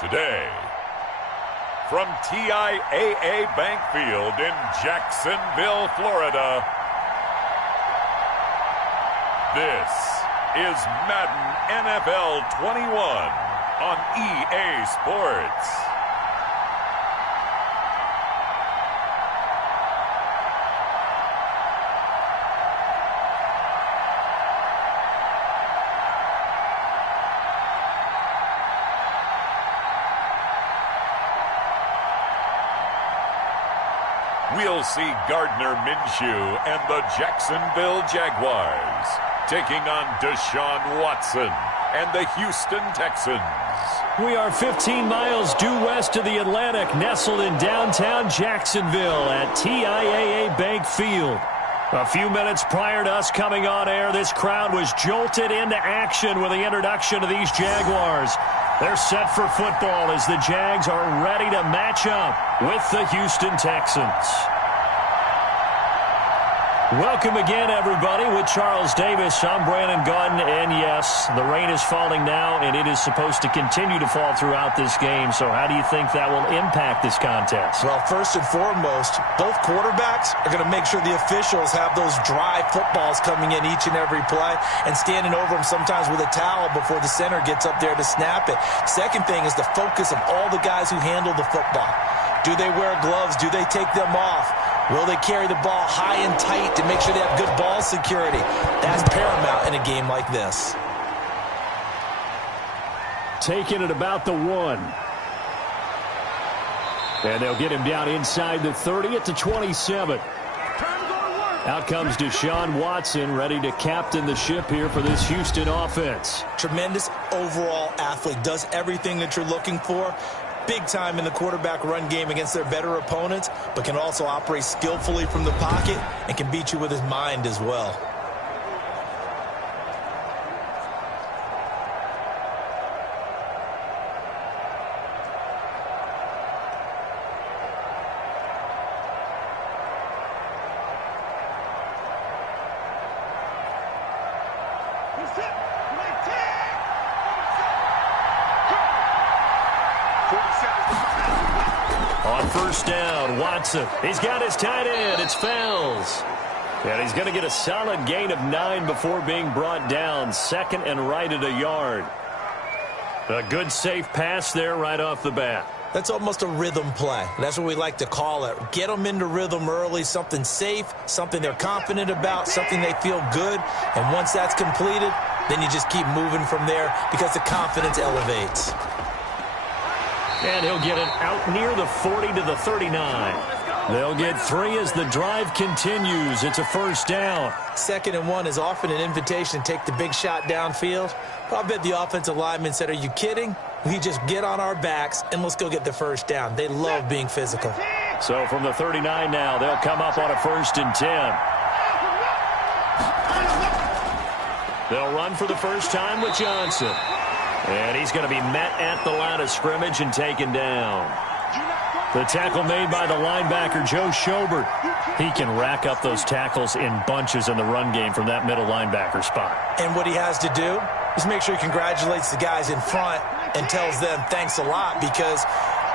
Today, from TIAA Bank Field in Jacksonville, Florida, this is Madden NFL 21 on EA Sports. We'll see Gardner Minshew and the Jacksonville Jaguars taking on Deshaun Watson and the Houston Texans. We are 15 miles due west of the Atlantic, nestled in downtown Jacksonville at TIAA Bank Field. A few minutes prior to us coming on air, this crowd was jolted into action with the introduction of these Jaguars. They're set for football as the Jags are ready to match up with the Houston Texans. Welcome again, everybody, with Charles Davis. I'm Brandon Gaudin, and yes, the rain is falling now, and it is supposed to continue to fall throughout this game. So how do you think that will impact this contest? Well, first and foremost, both quarterbacks are going to make sure the officials have those dry footballs coming in each and every play and standing over them sometimes with a towel before the center gets up there to snap it. Second thing is the focus of all the guys who handle the football. Do they wear gloves? Do they take them off? Will they carry the ball high and tight to make sure they have good ball security? That's paramount in a game like this. Taking it about the 1. And they'll get him down inside the 30 at the 27. Out comes Deshaun Watson, ready to captain the ship here for this Houston offense. Tremendous overall athlete, does everything that you're looking for. Big time in the quarterback run game against their better opponents, but can also operate skillfully from the pocket and can beat you with his mind as well. On first down, Watson. He's got his tight end. It's Fells. And he's going to get a solid gain of 9 before being brought down. Second and right at a yard. A good, safe pass there right off the bat. That's almost a rhythm play. That's what we like to call it. Get them into rhythm early, something safe, something they're confident about, something they feel good. And once that's completed, then you just keep moving from there because the confidence elevates. And he'll get it out near the 40 to the 39. They'll get 3 as the drive continues. It's a first down. 2nd and 1 is often an invitation to take the big shot downfield. But I bet the offensive lineman said, are you kidding? We just get on our backs and let's go get the first down. They love being physical. So from the 39 now, they'll come up on a 1st and 10. They'll run for the first time with Johnson. And he's going to be met at the line of scrimmage and taken down. The tackle made by the linebacker, Joe Schobert. He can rack up those tackles in bunches in the run game from that middle linebacker spot. And what he has to do is make sure he congratulates the guys in front and tells them thanks a lot, because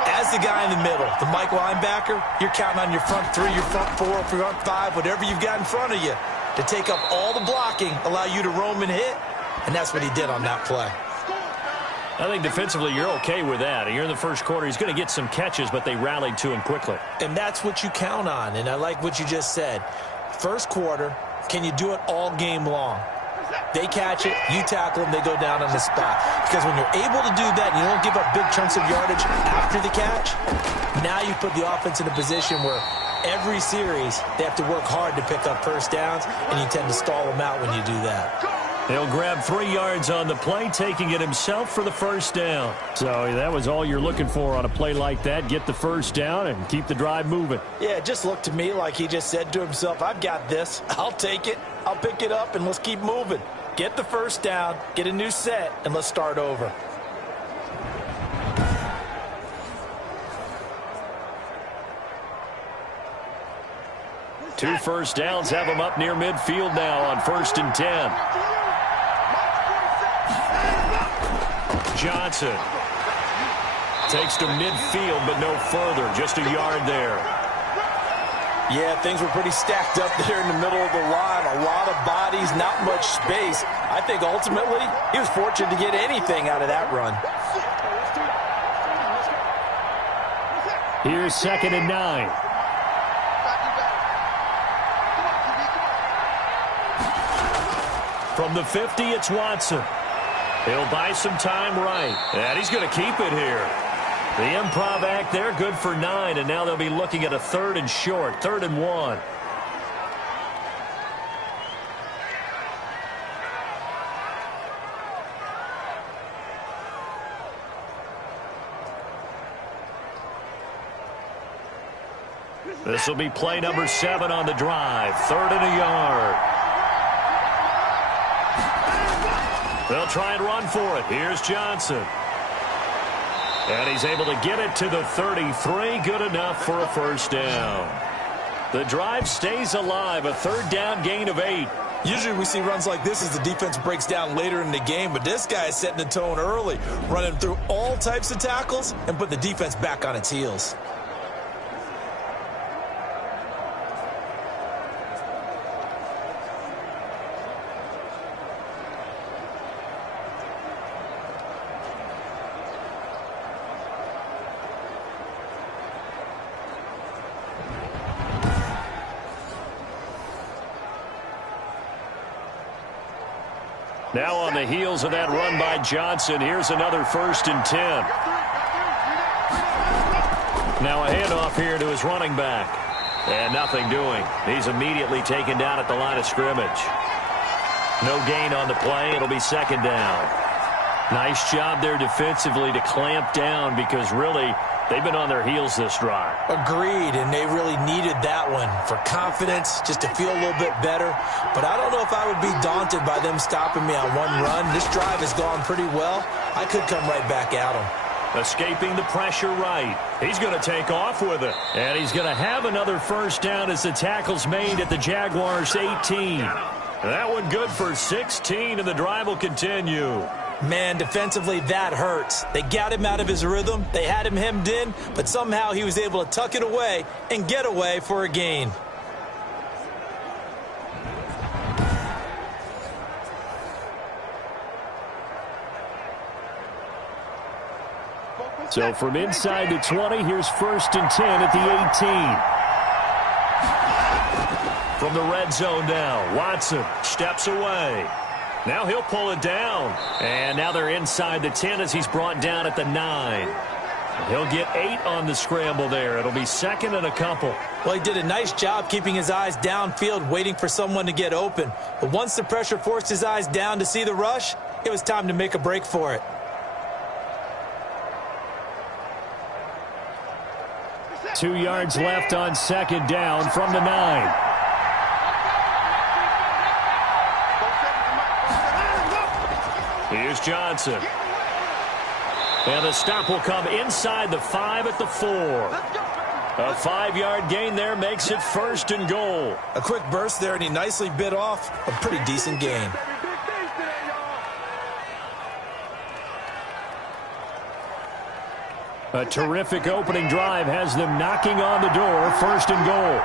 as the guy in the middle, the Mike linebacker, you're counting on your front 3, your front 4, front 5, whatever you've got in front of you to take up all the blocking, allow you to roam and hit, and that's what he did on that play. I think defensively you're okay with that. You're in the first quarter. He's going to get some catches, but they rallied to him quickly. And that's what you count on, and I like what you just said. First quarter, can you do it all game long? They catch it, you tackle them, they go down on the spot. Because when you're able to do that and you don't give up big chunks of yardage after the catch, now you put the offense in a position where every series they have to work hard to pick up first downs, and you tend to stall them out when you do that. He'll grab 3 yards on the play, taking it himself for the first down. So that was all you're looking for on a play like that. Get the first down and keep the drive moving. Yeah, it just looked to me like he just said to himself, I've got this. I'll take it. I'll pick it up, and let's keep moving. Get the first down, get a new set, and let's start over. Two first downs have him up near midfield now on 1st and 10. Johnson. Takes to midfield, but no further. Just a yard there. Yeah, things were pretty stacked up there in the middle of the line. A lot of bodies, not much space. I think ultimately he was fortunate to get anything out of that run. Here's 2nd and 9. From the 50, it's Watson. He'll buy some time right. And he's going to keep it here. The improv act there, good for 9. And now they'll be looking at a 3rd and short, 3rd and 1. This will be play number 7 on the drive. 3rd and a yard. They'll try and run for it. Here's Johnson. And he's able to get it to the 33. Good enough for a first down. The drive stays alive. A 3rd down gain of 8. Usually we see runs like this as the defense breaks down later in the game, but this guy is setting the tone early, running through all types of tackles and put the defense back on its heels. Now on the heels of that run by Johnson, here's another 1st and 10. Now a handoff here to his running back. And nothing doing. He's immediately taken down at the line of scrimmage. No gain on the play. It'll be 2nd down. Nice job there defensively to clamp down because really they've been on their heels this drive. Agreed, and they really needed that one for confidence, just to feel a little bit better. But I don't know if I would be daunted by them stopping me on one run. This drive has gone pretty well. I could come right back at them. Escaping the pressure right. He's going to take off with it. And he's going to have another first down as the tackle's made at the Jaguars' 18. That one good for 16, and the drive will continue. Man, defensively, that hurts. They got him out of his rhythm. They had him hemmed in, but somehow he was able to tuck it away and get away for a gain. So from inside the 20, here's 1st and 10 at the 18. From the red zone now, Watson steps away. Now he'll pull it down. And now they're inside the 10 as he's brought down at the 9. He'll get 8 on the scramble there. It'll be 2nd and a couple. Well, he did a nice job keeping his eyes downfield, waiting for someone to get open. But once the pressure forced his eyes down to see the rush, it was time to make a break for it. Two yards left on 2nd down from the 9. Here's Johnson. And the stop will come inside the 5 at the 4. A 5-yard gain there makes it 1st and goal. A quick burst there, and he nicely bit off a pretty decent gain. A terrific opening drive has them knocking on the door. 1st and goal.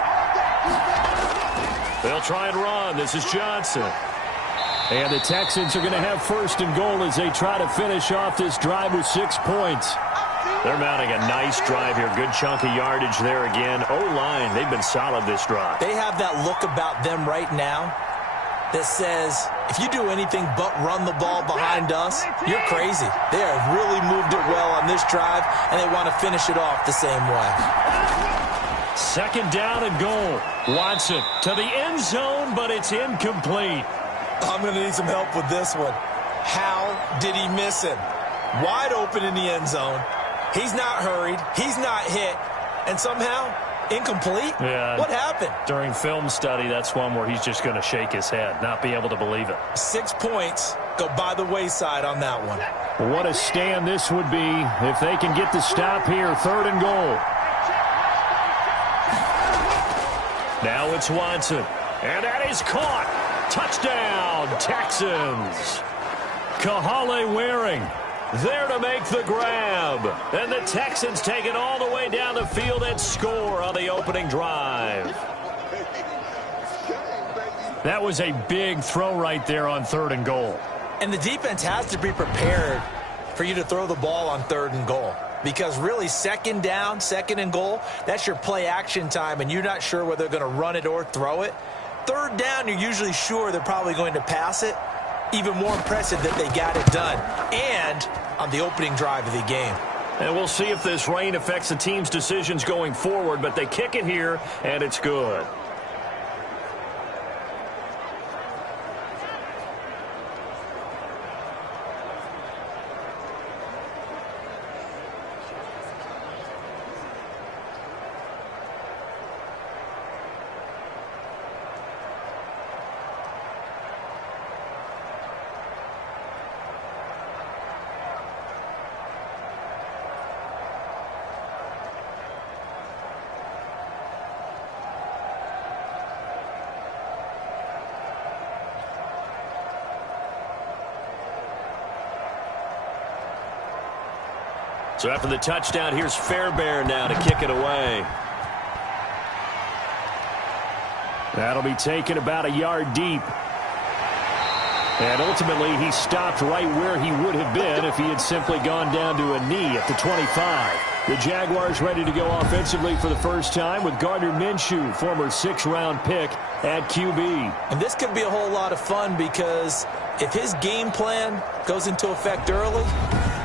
They'll try and run. This is Johnson. And the Texans are going to have 1st and goal as they try to finish off this drive with 6 points. They're mounting a nice drive here. Good chunk of yardage there again. O-line, they've been solid this drive. They have that look about them right now that says, if you do anything but run the ball behind us, you're crazy. They have really moved it well on this drive, and they want to finish it off the same way. 2nd down and goal. Watson to the end zone, but it's incomplete. I'm going to need some help with this one. How did he miss him? Wide open in the end zone. He's not hurried. He's not hit. And somehow, incomplete? Yeah. What happened? During film study, that's one where he's just going to shake his head, not be able to believe it. 6 points go by the wayside on that one. What a stand this would be if they can get the stop here. 3rd and goal. Now it's Watson. And that is caught. Touchdown, Texans. Kahale Waring There to make the grab. And the Texans take it all the way down the field and score on the opening drive. That was a big throw right there on 3rd and goal. And the defense has to be prepared for you to throw the ball on 3rd and goal. Because really, 2nd down, 2nd and goal, that's your play action time, and you're not sure whether they're going to run it or throw it. 3rd down, you're usually sure they're probably going to pass it. Even more impressive that they got it done. And on the opening drive of the game. And we'll see if this rain affects the team's decisions going forward, but they kick it here, and it's good. So after the touchdown, here's Fairbairn now to kick it away. That'll be taken about a yard deep. And ultimately, he stopped right where he would have been if he had simply gone down to a knee at the 25. The Jaguars ready to go offensively for the first time with Gardner Minshew, former 6th-round pick, at QB. And this could be a whole lot of fun because if his game plan goes into effect early,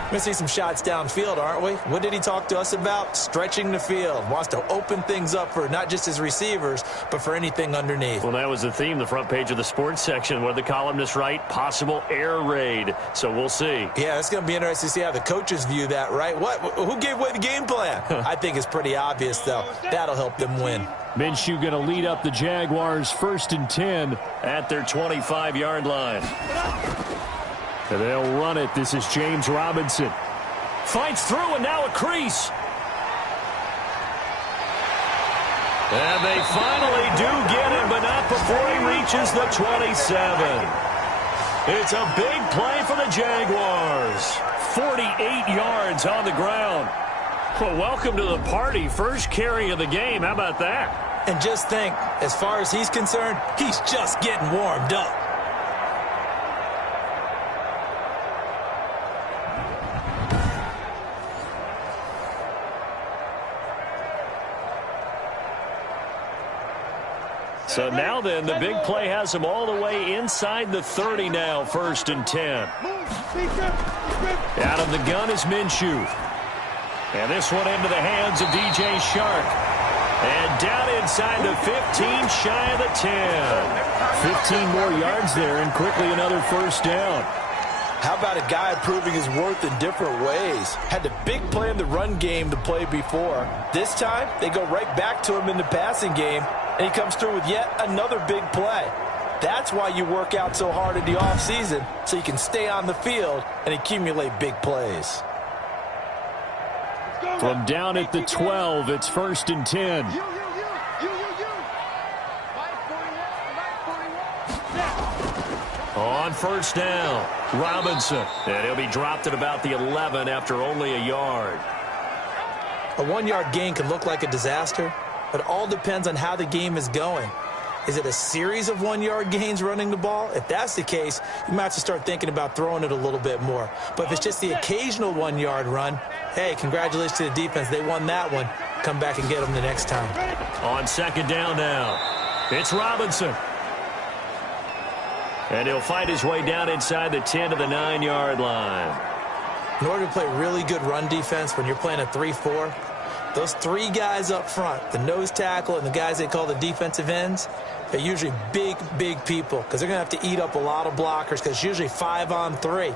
we're going to see some shots downfield, aren't we? What did he talk to us about? Stretching the field. Wants to open things up for not just his receivers, but for anything underneath. Well, that was the theme, the front page of the sports section, where the columnists write, possible air raid. So we'll see. Yeah, it's going to be interesting to see how the coaches view that, right? Who gave away the game plan? I think it's pretty obvious, though. That'll help them win. Minshew going to lead up the Jaguars 1st and 10 at their 25-yard line. And they'll run it. This is James Robinson. Fights through, and now a crease. And they finally do get him, but not before he reaches the 27. It's a big play for the Jaguars. 48 yards on the ground. Well, welcome to the party. First carry of the game. How about that? And just think, as far as he's concerned, he's just getting warmed up. So now then, the big play has him all the way inside the 30 now, 1st and 10. Out of the gun is Minshew. And this one into the hands of DJ Shark. And down inside the 15, shy of the 10. 15 more yards there, and quickly another 1st down. How about a guy proving his worth in different ways? Had the big play in the run game the play before. This time, they go right back to him in the passing game, and he comes through with yet another big play. That's why you work out so hard in the offseason, so you can stay on the field and accumulate big plays. From down at the 12, it's 1st and 10. On 1st down, Robinson. And he'll be dropped at about the 11 after only a yard. A 1-yard gain can look like a disaster, but it all depends on how the game is going. Is it a series of 1-yard gains running the ball? If that's the case, you might have to start thinking about throwing it a little bit more. But if it's just the occasional 1-yard run, hey, congratulations to the defense. They won that one. Come back and get them the next time. On 2nd down now, it's Robinson. And he'll fight his way down inside the 10 to the 9-yard line. In order to play really good run defense when you're playing a 3-4, those 3 guys up front, the nose tackle and the guys they call the defensive ends, they're usually big, big people because they're going to have to eat up a lot of blockers because it's usually 5-on-3.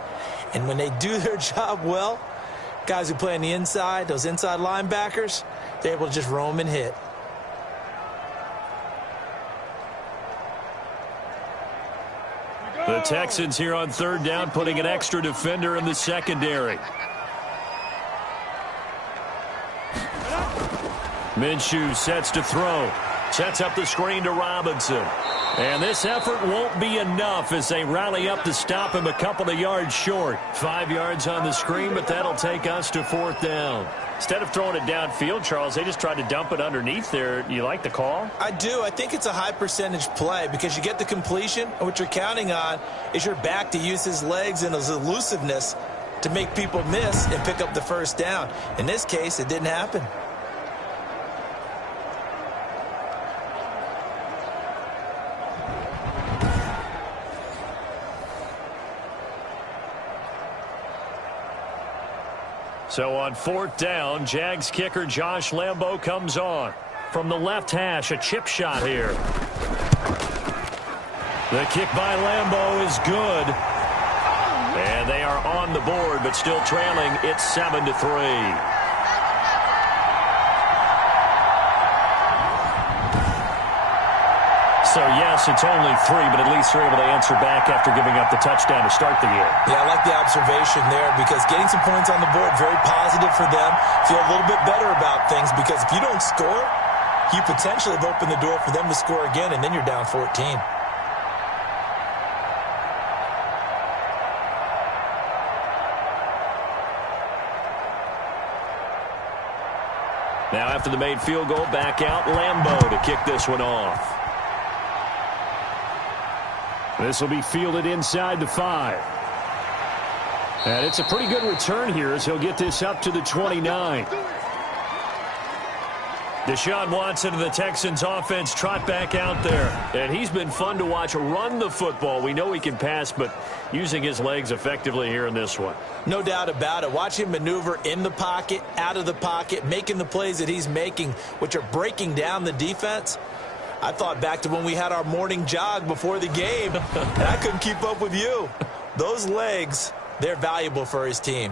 And when they do their job well, guys who play on the inside, those inside linebackers, they're able to just roam and hit. The Texans here on 3rd down, putting an extra defender in the secondary. Minshew sets to throw. Sets up the screen to Robinson. And this effort won't be enough as they rally up to stop him a couple of yards short. 5 yards on the screen, but that'll take us to 4th down. Instead of throwing it downfield, Charles, they just tried to dump it underneath there. You like the call? I do. I think it's a high percentage play because you get the completion, and what you're counting on is your back to use his legs and his elusiveness to make people miss and pick up the first down. In this case, it didn't happen. So on 4th down, Jags kicker Josh Lambo comes on. From the left hash, a chip shot here. The kick by Lambo is good. And they are on the board, but still trailing. It's 7-3. So, yes, it's only 3, but at least they're able to answer back after giving up the touchdown to start the year. Yeah, I like the observation there because getting some points on the board, very positive for them. Feel a little bit better about things because if you don't score, you potentially have opened the door for them to score again, and then you're down 14. Now after the made field goal, back out Lambo to kick this one off. This will be fielded inside the 5. And it's a pretty good return here as he'll get this up to the 29. Deshaun Watson and the Texans offense trot back out there. And he's been fun to watch run the football. We know he can pass, but using his legs effectively here in this one. No doubt about it. Watch him maneuver in the pocket, out of the pocket, making the plays that he's making, which are breaking down the defense. I thought back to when we had our morning jog before the game, and I couldn't keep up with you. Those legs, they're valuable for his team.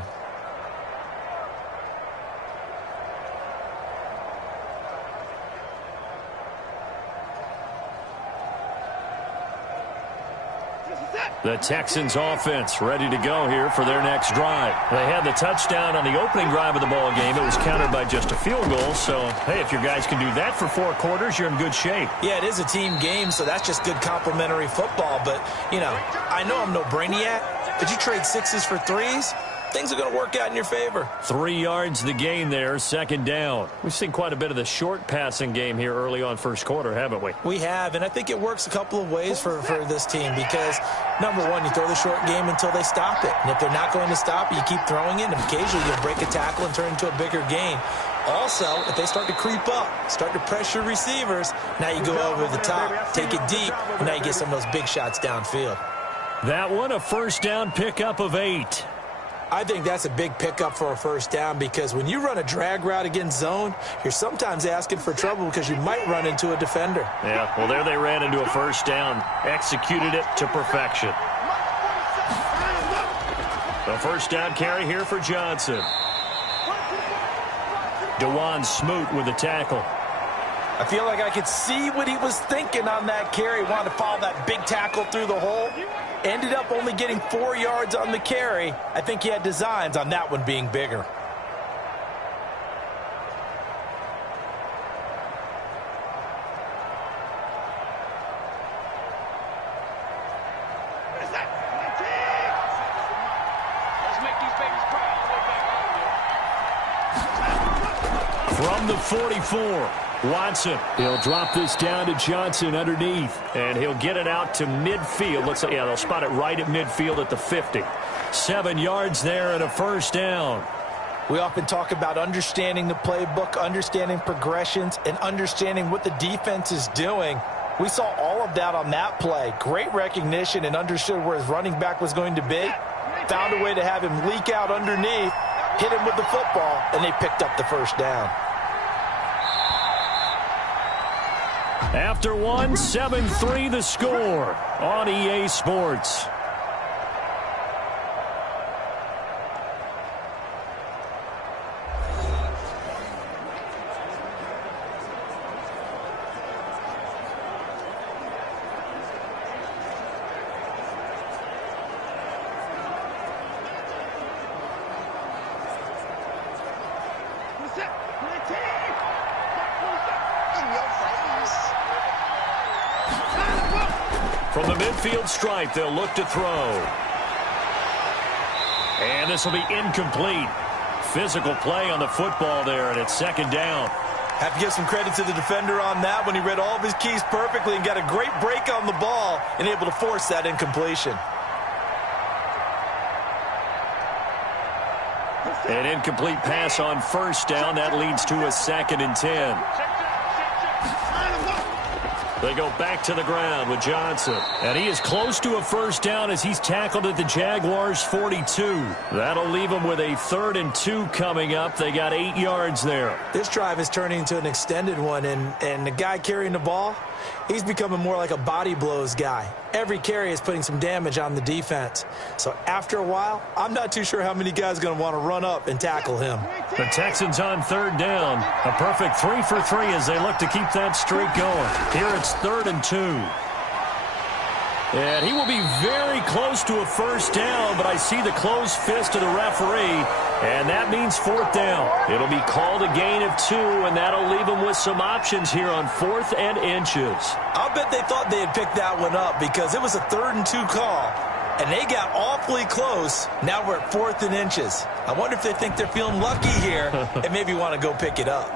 The Texans offense ready to go here for their next drive. They had the touchdown on the opening drive of the ball game. It was countered by just a field goal. So, hey, if your guys can do that for 4 quarters, you're in good shape. Yeah, it is a team game, so that's just good complimentary football. But, you know, I know I'm no brainiac, but you trade 6s for 3s, things are going to work out in your favor. 3 yards the gain there, 2nd down. We've seen quite a bit of the short passing game here early on first quarter, haven't we? We have, and I think it works a couple of ways for this team because, number one, you throw the short game until they stop it. And if they're not going to stop it, you keep throwing it, and occasionally you'll break a tackle and turn it into a bigger gain. Also, if they start to creep up, start to pressure receivers, now you go over the top, take it deep, and now you get some of those big shots downfield. That one, a first down pickup of 8. I think that's a big pickup for a first down because when you run a drag route against zone, you're sometimes asking for trouble because you might run into a defender. Yeah, well, there they ran into a first down, executed it to perfection. The first down carry here for Johnson. DeJuan Smoot with the tackle. I feel like I could see what he was thinking on that carry. Wanted to follow that big tackle through the hole. Ended up only getting 4 yards on the carry. I think he had designs on that one being bigger. From the 44, Watson. He'll drop this down to Johnson underneath, and he'll get it out to midfield. Looks like, yeah, they'll spot it right at midfield at the 50. 7 yards there and a first down. We often talk about understanding the playbook, understanding progressions, and understanding what the defense is doing. We saw all of that on that play. Great recognition and understood where his running back was going to be. Found a way to have him leak out underneath, hit him with the football, and they picked up the first down. After one, 7-3 the score on EA Sports. In your face. From the midfield stripe, they'll look to throw. And this will be incomplete. Physical play on the football there, and it's second down. Have to give some credit to the defender on that when he read all of his keys perfectly and got a great break on the ball and able to force that incompletion. An incomplete pass on first down. That leads to a 2nd and 10. They go back to the ground with Johnson. And he is close to a first down as he's tackled at the Jaguars' 42. That'll leave them with a 3rd and 2 coming up. They got 8 yards there. This drive is turning into an extended one, and the guy carrying the ball, he's becoming more like a body blows guy. Every carry is putting some damage on the defense. So after a while, I'm not too sure how many guys are going to want to run up and tackle him. The Texans on 3rd down. A perfect 3 for 3 as they look to keep that streak going. Here it's 3rd and 2. And he will be very close to a first down, but I see the closed fist of the referee, and that means 4th down. It'll be called a gain of 2, and that'll leave them with some options here on 4th and inches. I'll bet they thought they had picked that one up because it was a 3rd and 2 call, and they got awfully close. Now we're at 4th and inches. I wonder if they think they're feeling lucky here and maybe want to go pick it up.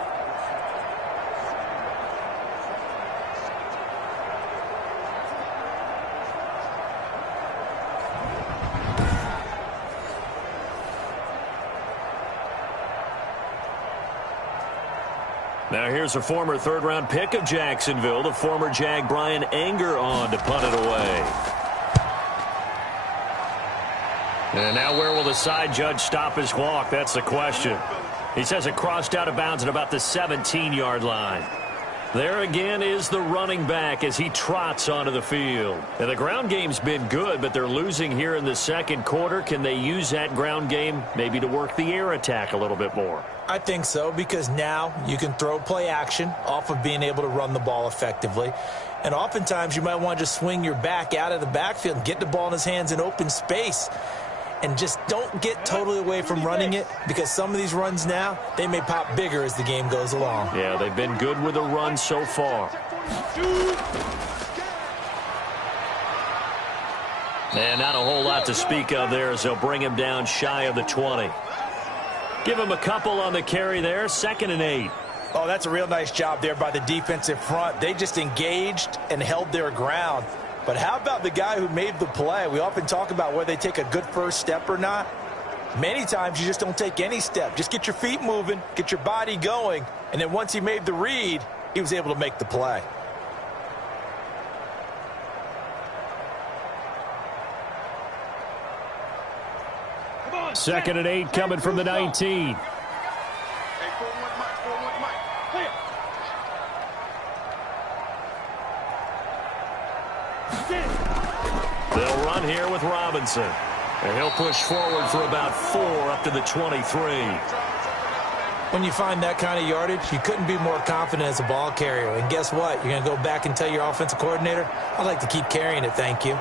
Now here's a former 3rd-round pick of Jacksonville, the former Jag Brian Anger on to punt it away. And now where will the side judge stop his walk? That's the question. He says it crossed out of bounds at about the 17-yard line. There again is the running back as he trots onto the field. And the ground game's been good, but they're losing here in the 2nd quarter. Can they use that ground game maybe to work the air attack a little bit more? I think so, because now you can throw play action off of being able to run the ball effectively. And oftentimes you might want to just swing your back out of the backfield and get the ball in his hands in open space. And just don't get totally away from running it, because some of these runs now, they may pop bigger as the game goes along. Yeah, they've been good with the run so far. And not a whole lot to speak of there as they'll bring him down shy of the 20. Give him a couple on the carry there, 2nd and 8. Oh, that's a real nice job there by the defensive front. They just engaged and held their ground. But how about the guy who made the play? We often talk about whether they take a good first step or not. Many times you just don't take any step. Just get your feet moving, get your body going, and then once he made the read, he was able to make the play. Second and 8 coming from the 19. They'll run here with Robinson. And he'll push forward for about 4 up to the 23. When you find that kind of yardage, you couldn't be more confident as a ball carrier. And guess what? You're going to go back and tell your offensive coordinator, I'd like to keep carrying it, thank you.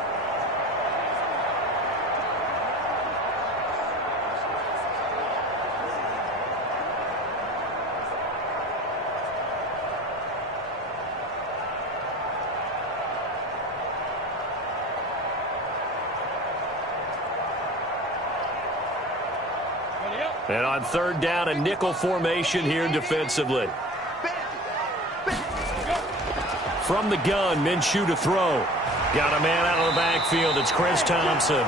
And on 3rd down, a nickel formation here defensively. From the gun, Minshew to throw. Got a man out of the backfield. It's Chris Thompson.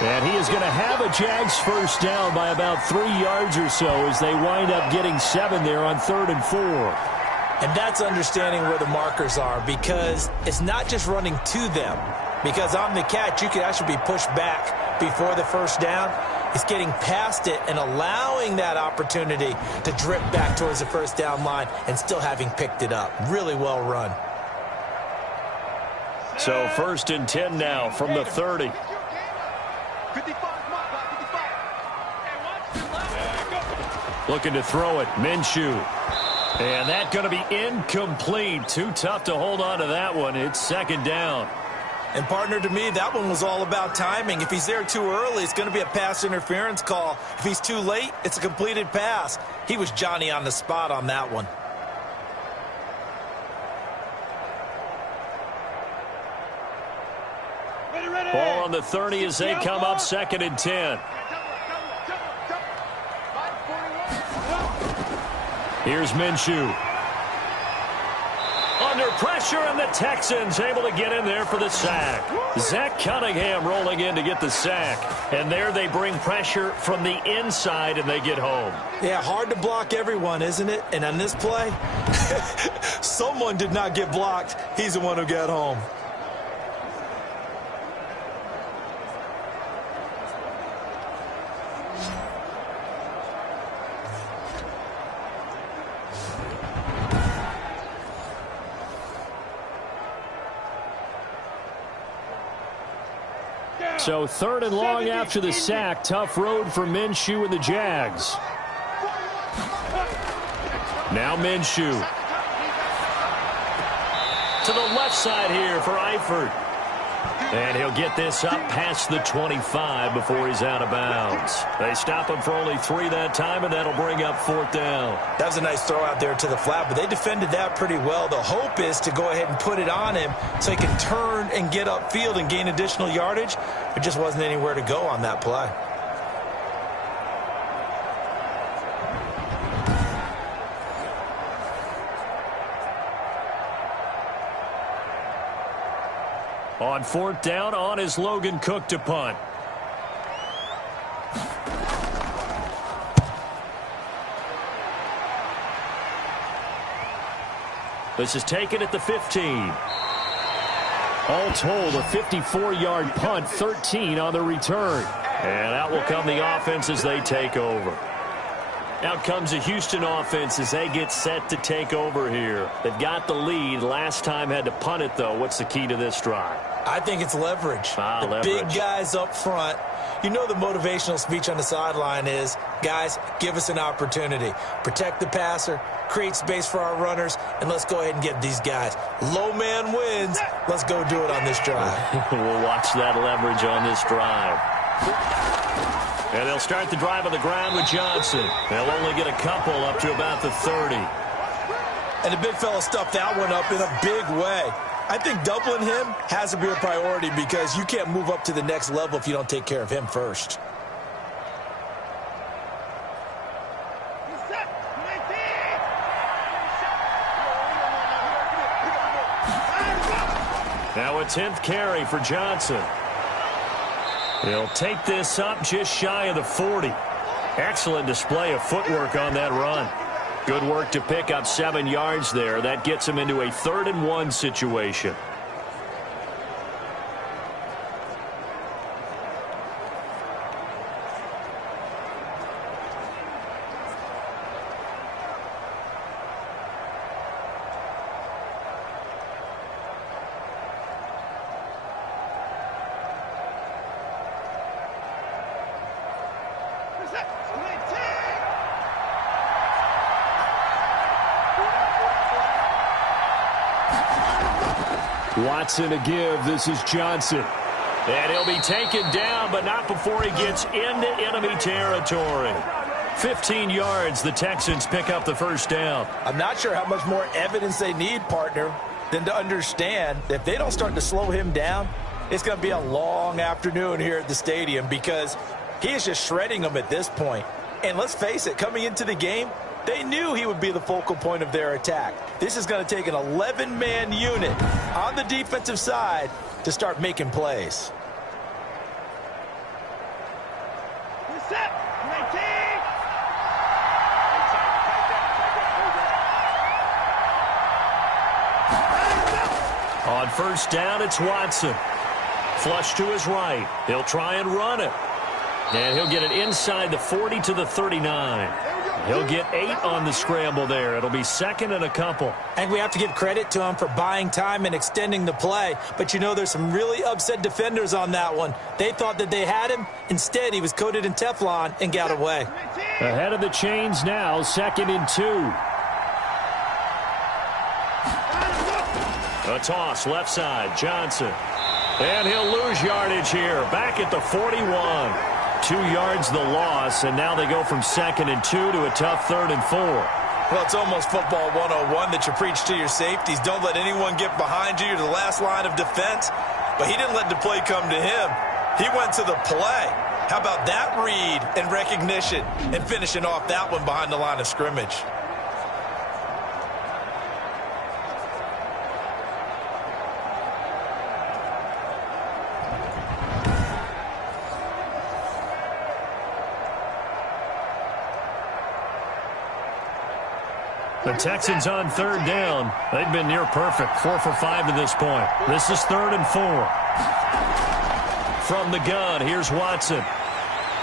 And he is going to have a Jags first down by about 3 yards or so as they wind up getting 7 there on 3rd and 4. And that's understanding where the markers are, because it's not just running to them. Because on the catch, you could actually be pushed back before the first down. It's getting past it and allowing that opportunity to drip back towards the first down line and still having picked it up. Really well run. So 1st and 10 now from the 30. Looking to throw it, Minshew. And that's going to be incomplete. Too tough to hold on to that one. It's 2nd down. And, partner, to me, that one was all about timing. If he's there too early, it's going to be a pass interference call. If he's too late, it's a completed pass. He was Johnny on the spot on that one. on the 30 as they come up 2nd and 10. Here's Minshew. Under pressure, and the Texans able to get in there for the sack. Zach Cunningham rolling in to get the sack. And there they bring pressure from the inside, and they get home. Yeah, hard to block everyone, isn't it? And on this play, someone did not get blocked. He's the one who got home. So 3rd and long after the sack. Tough road for Minshew and the Jags. Now Minshew. To the left side here for Eifert. And he'll get this up past the 25 before he's out of bounds. They stop him for only 3 that time, and that'll bring up 4th down. That was a nice throw out there to the flat, but they defended that pretty well. The hope is to go ahead and put it on him so he can turn and get upfield and gain additional yardage. There just wasn't anywhere to go on that play. On 4th down, on is Logan Cook to punt. This is taken at the 15. All told, a 54-yard punt, 13 on the return. And out will come the offense as they take over. Out comes the Houston offense as they get set to take over here. They've got the lead. Last time had to punt it, though. What's the key to this drive? I think it's leverage. Leverage. Big guys up front. You know the motivational speech on the sideline is, guys, give us an opportunity. Protect the passer, create space for our runners, and let's go ahead and get these guys. Low man wins. Let's go do it on this drive. We'll watch that leverage on this drive. And they'll start the drive on the ground with Johnson. They'll only get a couple up to about the 30. And the big fella stuffed that one up in a big way. I think doubling him has to be a priority because you can't move up to the next level if you don't take care of him first. Now a 10th carry for Johnson. He'll take this up just shy of the 40. Excellent display of footwork on that run. Good work to pick up 7 yards there. That gets him into a 3rd and 1 situation. Watson to give. This is Johnson. And he'll be taken down, but not before he gets into enemy territory. 15 yards, the Texans pick up the 1st down. I'm not sure how much more evidence they need, partner, than to understand that if they don't start to slow him down, it's going to be a long afternoon here at the stadium because he is just shredding them at this point. And let's face it, coming into the game, they knew he would be the focal point of their attack. This is going to take an 11-man unit on the defensive side to start making plays. On 1st down, it's Watson. Flush to his right. He'll try and run it. And he'll get it inside the 40 to the 39. He'll get 8 on the scramble there. It'll be 2nd and a couple. And we have to give credit to him for buying time and extending the play. But you know there's some really upset defenders on that one. They thought that they had him. Instead, he was coated in Teflon and got away. Ahead of the chains now, 2nd and 2. A toss left side, Johnson. And he'll lose yardage here. Back at the 41. 2 yards the loss, and now they go from 2nd and 2 to a tough 3rd and 4. Well, it's almost football 101 that you preach to your safeties. Don't let anyone get behind you. You're the last line of defense. But he didn't let the play come to him. He went to the play. How about that read and recognition and finishing off that one behind the line of scrimmage? The Texans on third down. They've been near perfect, 4 for 5 to this point. This is 3rd and 4. From the gun, here's Watson.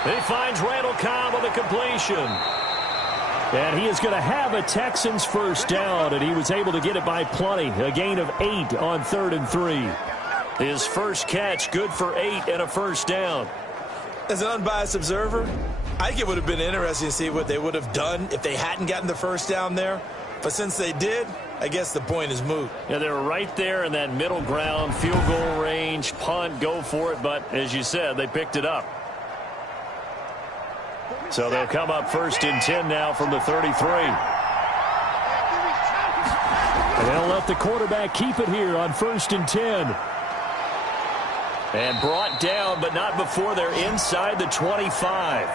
He finds Randall Cobb on the completion. And he is going to have a Texans first down, and he was able to get it by plenty. A gain of 8 on 3rd and 3. His first catch, good for 8 and a first down. As an unbiased observer, I think it would have been interesting to see what they would have done if they hadn't gotten the first down there. But since they did, I guess the point is moot. Yeah, they were right there in that middle ground, field goal range, punt, go for it. But as you said, they picked it up. So they'll come up 1st and 10 now from the 33. And they'll let the quarterback keep it here on 1st and 10. And brought down, but not before they're inside the 25.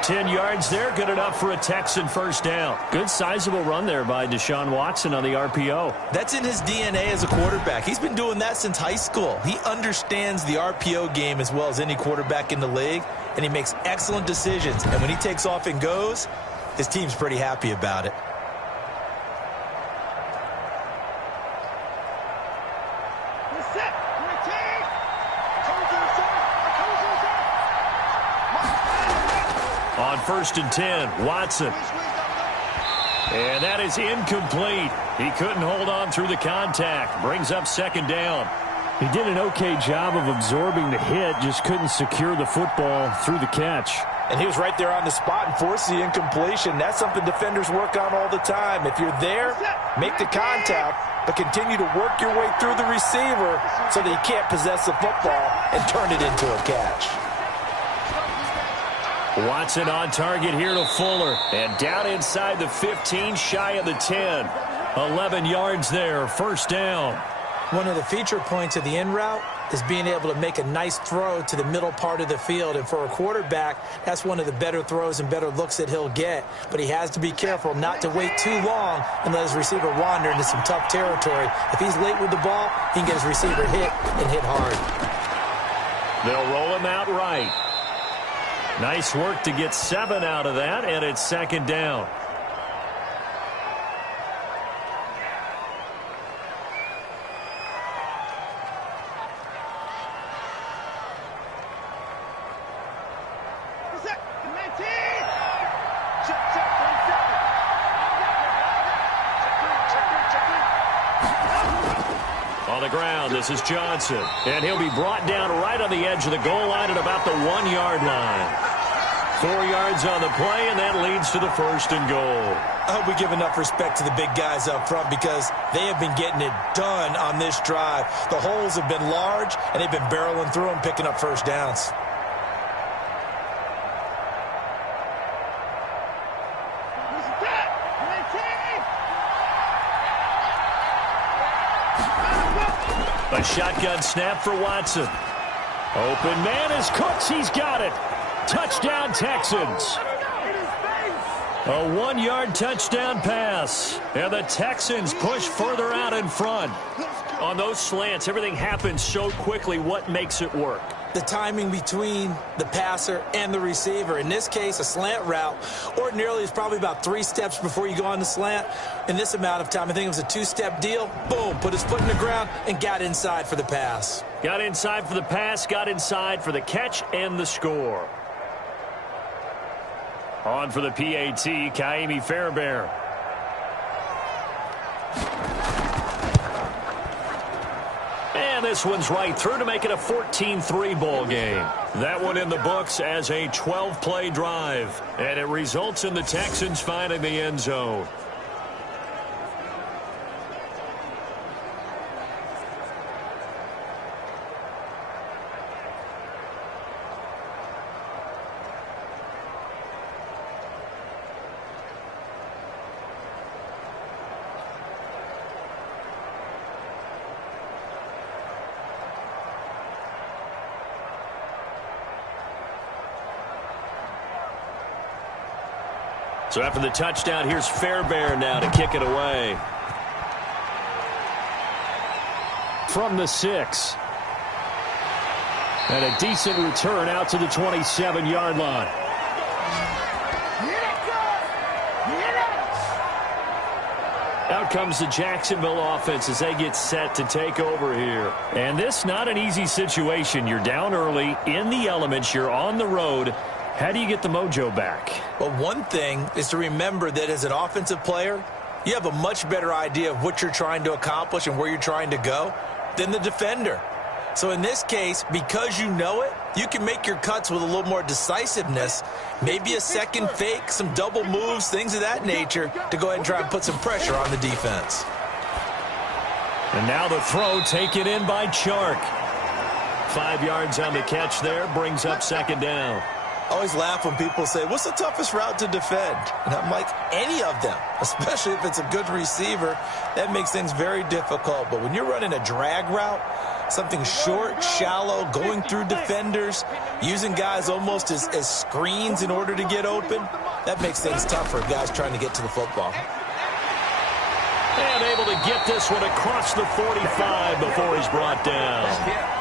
10 yards there, good enough for a Texan first down. Good sizable run there by Deshaun Watson on the RPO. That's in his DNA as a quarterback. He's been doing that since high school. He understands the RPO game as well as any quarterback in the league, and he makes excellent decisions. And when he takes off and goes, his team's pretty happy about it. On 1st and 10, Watson. And that is incomplete. He couldn't hold on through the contact. Brings up 2nd down. He did an okay job of absorbing the hit, just couldn't secure the football through the catch. And he was right there on the spot and forced the incompletion. That's something defenders work on all the time. If you're there, make the contact, but continue to work your way through the receiver so that he can't possess the football and turn it into a catch. Watson on target here to Fuller. And down inside the 15, shy of the 10. 11 yards there, first down. One of the feature points of the in route is being able to make a nice throw to the middle part of the field. And for a quarterback, that's one of the better throws and better looks that he'll get. But he has to be careful not to wait too long and let his receiver wander into some tough territory. If he's late with the ball, he can get his receiver hit and hit hard. They'll roll him out right. Nice work to get 7 out of that, and it's 2nd down. On the ground, this is Johnson. And he'll be brought down right on the edge of the goal line at about the 1-yard line. 4 yards on the play, and that leads to the 1st and goal. I hope we give enough respect to the big guys up front because they have been getting it done on this drive. The holes have been large, and they've been barreling through them, picking up first downs. A shotgun snap for Watson. Open man is Cooks. He's got it. Touchdown, Texans. A 1-yard touchdown pass. And the Texans push further out in front. On those slants, everything happens so quickly. What makes it work? The timing between the passer and the receiver. In this case, a slant route ordinarily is probably about 3 steps before you go on the slant. In this amount of time, I think it was a 2-step deal. Boom, put his foot in the ground and got inside for the pass. Got inside for the pass, got inside for the catch and the score. On for the PAT, Kaimi Fairbairn. And this one's right through to make it a 14-3 ball game. That one in the books as a 12-play drive. And it results in the Texans finding the end zone. So after the touchdown, here's Fairbairn now to kick it away. From the 6. And a decent return out to the 27-yard line. Out comes the Jacksonville offense as they get set to take over here. And this not an easy situation. You're down early, in the elements, you're on the road. How do you get the mojo back? Well, one thing is to remember that as an offensive player, you have a much better idea of what you're trying to accomplish and where you're trying to go than the defender. So in this case, because you know it, you can make your cuts with a little more decisiveness, maybe a second fake, some double moves, things of that nature, to go ahead and try and put some pressure on the defense. And now the throw taken in by Chark. 5 yards on the catch there, brings up second down. I always laugh when people say, what's the toughest route to defend? And I'm like, any of them, especially if it's a good receiver. That makes things very difficult. But when you're running a drag route, something short, shallow, going through defenders, using guys almost as screens in order to get open, that makes things tough for guys trying to get to the football. And able to get this one across the 45 before he's brought down.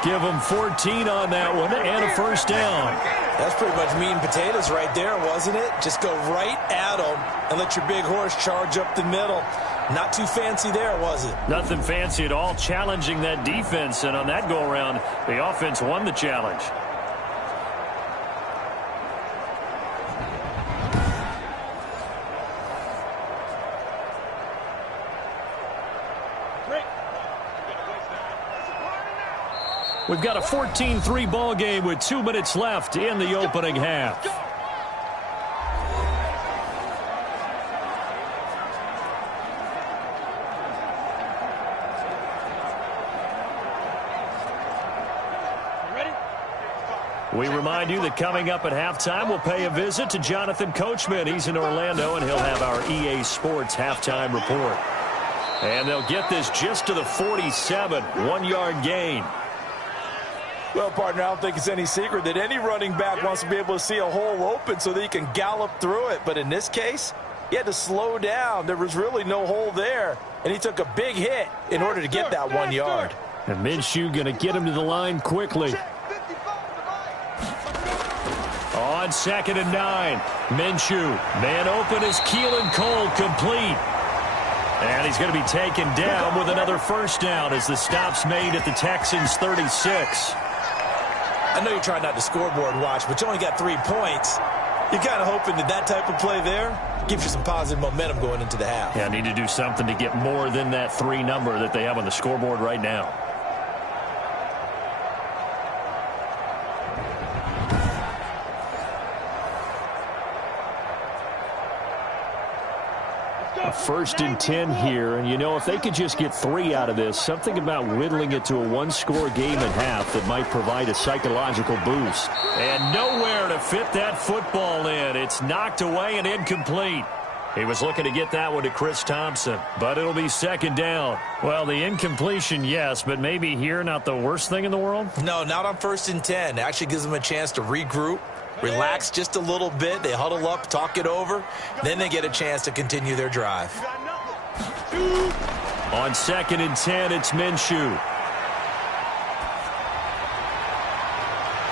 Give him 14 on that one and a first down. That's pretty much meat and potatoes right there, wasn't it? Just go right at him and let your big horse charge up the middle. Not too fancy there, was it? Nothing fancy at all, challenging that defense. And on that go-around, the offense won the challenge. We've got a 14-3 ball game with 2 minutes left in the opening half. We remind you that coming up at halftime, we'll pay a visit to Jonathan Coachman. He's in Orlando, and he'll have our EA Sports halftime report. And they'll get this just to the 47, 1-yard gain. Well, partner, I don't think it's any secret that any running back wants to be able to see a hole open so that he can gallop through it. But in this case, he had to slow down. There was really no hole there, and he took a big hit in order to get that 1 yard. And Minshew going to get him to the line quickly. On 2nd and 9, Minshew. Man open is Keelan Cole, complete. And he's going to be taken down with another first down as the stop's made at the Texans' 36. I know you're trying not to scoreboard watch, but you only got 3 points. You're kind of hoping that that type of play there gives you some positive momentum going into the half. Yeah, need to do something to get more than that 3 number that they have on the scoreboard right now. A 1st and 10 here, and you know, if they could just get 3 out of this, something about whittling it to a 1-score game at half that might provide a psychological boost. And nowhere to fit that football in. It's knocked away and incomplete. He was looking to get that one to Chris Thompson, but it'll be 2nd down. Well, the incompletion, yes, but maybe here not the worst thing in the world? No, not on 1st and 10. It actually gives them a chance to regroup, relax just a little bit. They huddle up, talk it over. Then they get a chance to continue their drive. On 2nd and 10, it's Minshew.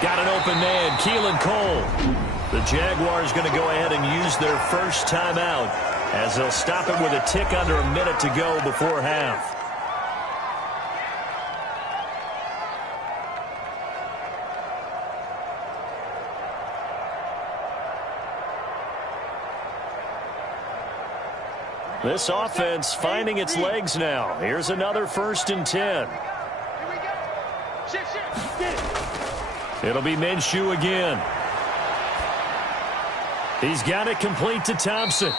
Got an open man, Keelan Cole. The Jaguars going to go ahead and use their first timeout as they'll stop it with a tick under a minute to go before half. This offense finding its legs now. Here's another 1st and 10. It'll be Minshew again. He's got it complete to Thompson.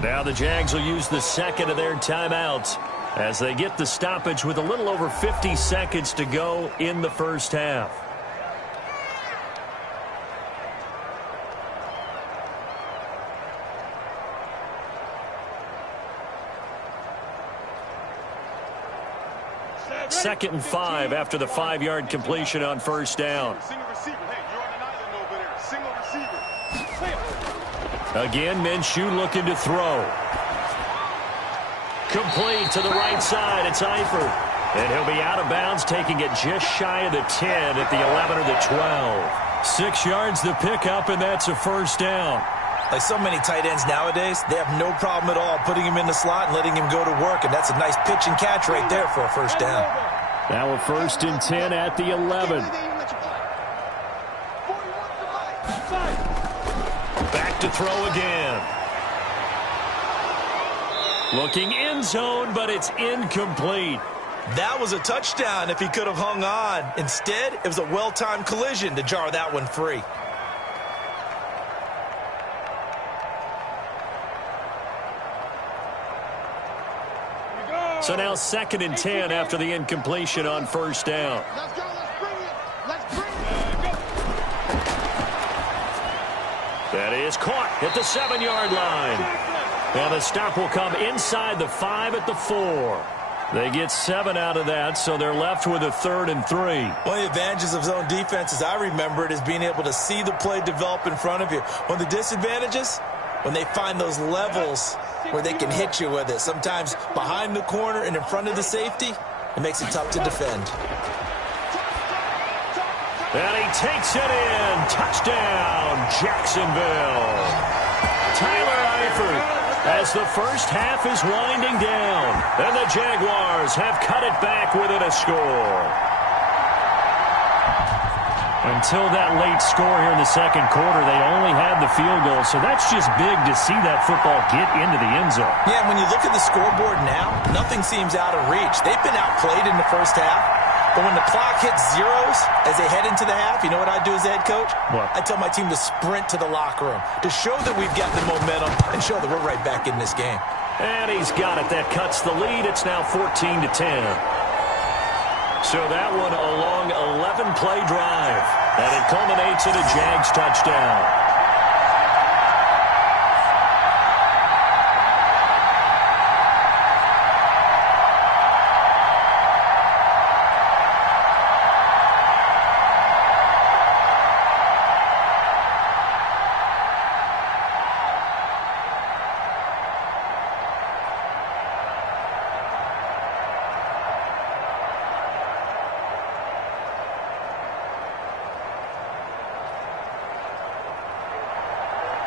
Now the Jags will use the 2nd of their timeouts as they get the stoppage with a little over 50 seconds to go in the first half. Second and 5 after the 5-yard completion on 1st down. Again, Minshew looking to throw. Complete to the right side. It's Eifert. And he'll be out of bounds, taking it just shy of the 10 at the 11 or the 12. 6 yards the pickup, and that's a first down. Like so many tight ends nowadays, they have no problem at all putting him in the slot and letting him go to work, and that's a nice pitch and catch right there for a first down. Now a 1st and 10 at the 11. Back to throw again. Looking end zone, but it's incomplete. That was a touchdown if he could have hung on. Instead, it was a well-timed collision to jar that one free. So now 2nd and 10 after the incompletion on first down. Let's go. Let's bring it. Let's bring it. That is caught at the 7-yard line. And the stop will come inside the 5 at the 4. They get 7 out of that, so they're left with a 3rd and 3. One of the advantages of zone defense, as I remember it, is being able to see the play develop in front of you. One of the disadvantages, when they find those levels where they can hit you with it. Sometimes behind the corner and in front of the safety, it makes it tough to defend. And he takes it in. Touchdown, Jacksonville. Tyler Eifert, as the first half is winding down, and the Jaguars have cut it back within a score. Until that late score here in the second quarter, they only had the field goal, so that's just big to see that football get into the end zone. Yeah, when you look at the scoreboard now, nothing seems out of reach. They've been outplayed in the first half, but when the clock hits zeros as they head into the half, you know what I do as the head coach? What? I tell my team to sprint to the locker room to show that we've got the momentum and show that we're right back in this game. And he's got it. That cuts the lead. It's now 14-10. So that one a long 11-play drive. And it culminates in a Jags touchdown.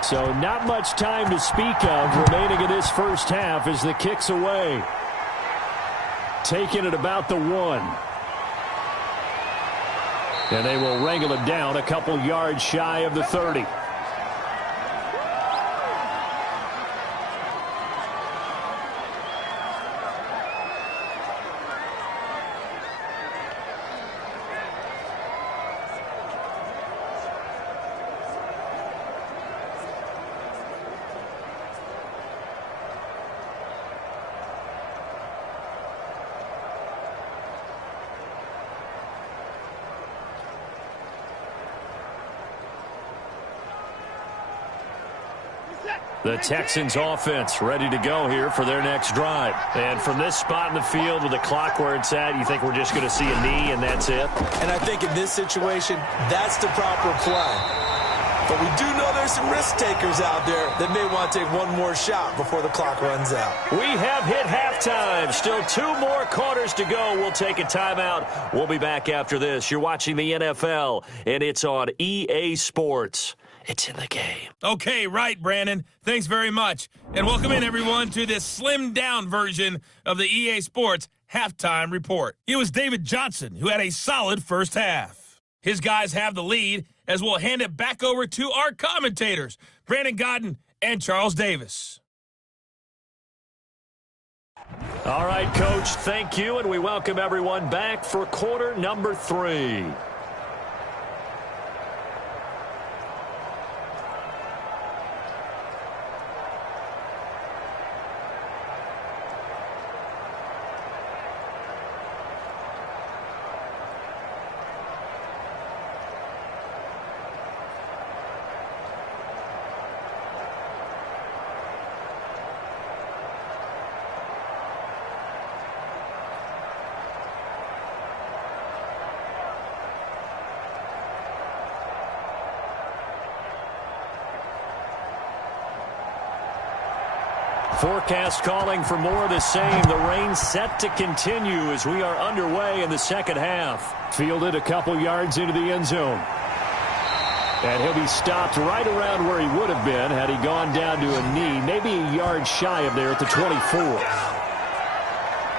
So not much time to speak of remaining in this first half as the kick's away. Taking it about the 1. And they will wrangle it down a couple yards shy of the 30. The Texans offense ready to go here for their next drive. And from this spot in the field with the clock where it's at, you think we're just going to see a knee and that's it? And I think in this situation, that's the proper play. But we do know there's some risk takers out there that may want to take one more shot before the clock runs out. We have hit halftime. Still 2 more quarters to go. We'll take a timeout. We'll be back after this. You're watching the NFL, and it's on EA Sports. It's in the game. Okay, right, Brandon. Thanks very much. And welcome in, everyone, to this slimmed-down version of the EA Sports Halftime Report. It was David Johnson who had a solid first half. His guys have the lead as we'll hand it back over to our commentators, Brandon Godden and Charles Davis. All right, Coach, thank you, and we welcome everyone back for quarter number 3. Forecast calling for more of the same. The rain set to continue as we are underway in the second half. Fielded a couple yards into the end zone. And he'll be stopped right around where he would have been had he gone down to a knee, maybe a yard shy of there at the 24.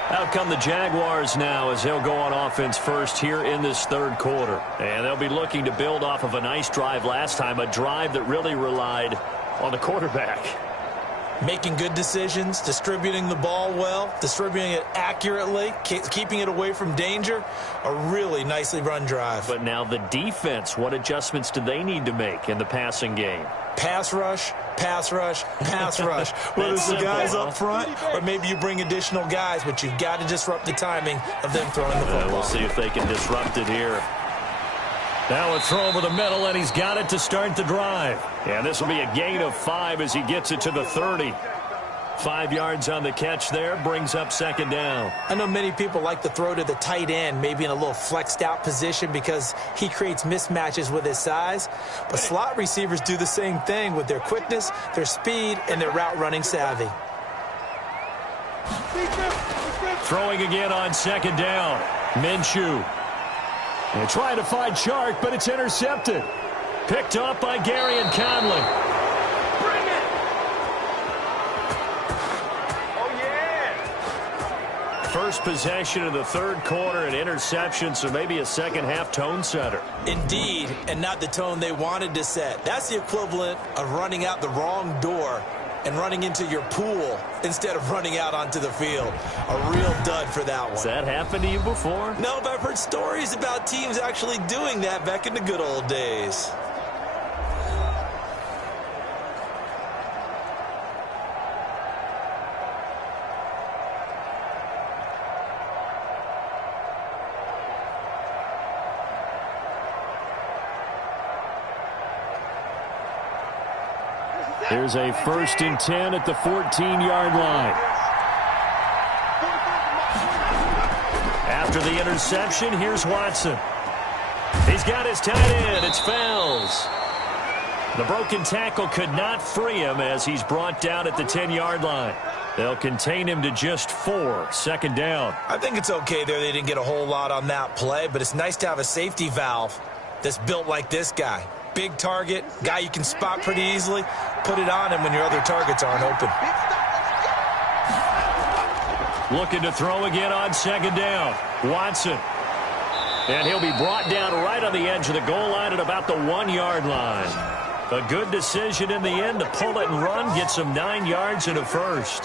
Out come the Jaguars now as they'll go on offense first here in this third quarter. And they'll be looking to build off of a nice drive last time, a drive that really relied on the quarterback. Making good decisions, distributing the ball well, distributing it accurately, keeping it away from danger. A really nicely run drive. But now the defense, what adjustments do they need to make in the passing game? Pass rush, pass rush, pass rush. Whether it's the guys up front or maybe you bring additional guys, but you've got to disrupt the timing of them throwing the football. We'll see if they can disrupt it here. Now a throw over the middle, and he's got it to start the drive. And this will be a gain of 5 as he gets it to the 30. 5 yards on the catch there, brings up second down. I know many people like to throw to the tight end, maybe in a little flexed out position because he creates mismatches with his size. But slot receivers do the same thing with their quickness, their speed, and their route running savvy. Throwing again on second down. Minshew. And trying to find Chark, but it's intercepted. Picked up by Gary and Conley. Bring it! Oh, yeah! First possession of the third quarter, an interception, so maybe a second-half tone setter. Indeed, and not the tone they wanted to set. That's the equivalent of running out the wrong door and running into your pool instead of running out onto the field. A real dud for that one. Has that happened to you before? No, but I've heard stories about teams actually doing that back in the good old days. Here's a 1st and 10 at the 14-yard line. After the interception, here's Watson. He's got his tight end. It's Fells. The broken tackle could not free him as he's brought down at the 10-yard line. They'll contain him to just 4. Second down. I think it's okay there. They didn't get a whole lot on that play, but it's nice to have a safety valve that's built like this guy. Big target, guy you can spot pretty easily. Put it on him when your other targets aren't open. Looking to throw again on second down. Watson. And he'll be brought down right on the edge of the goal line at about the 1-yard line. A good decision in the end to pull it and run. Gets him 9 yards and a first.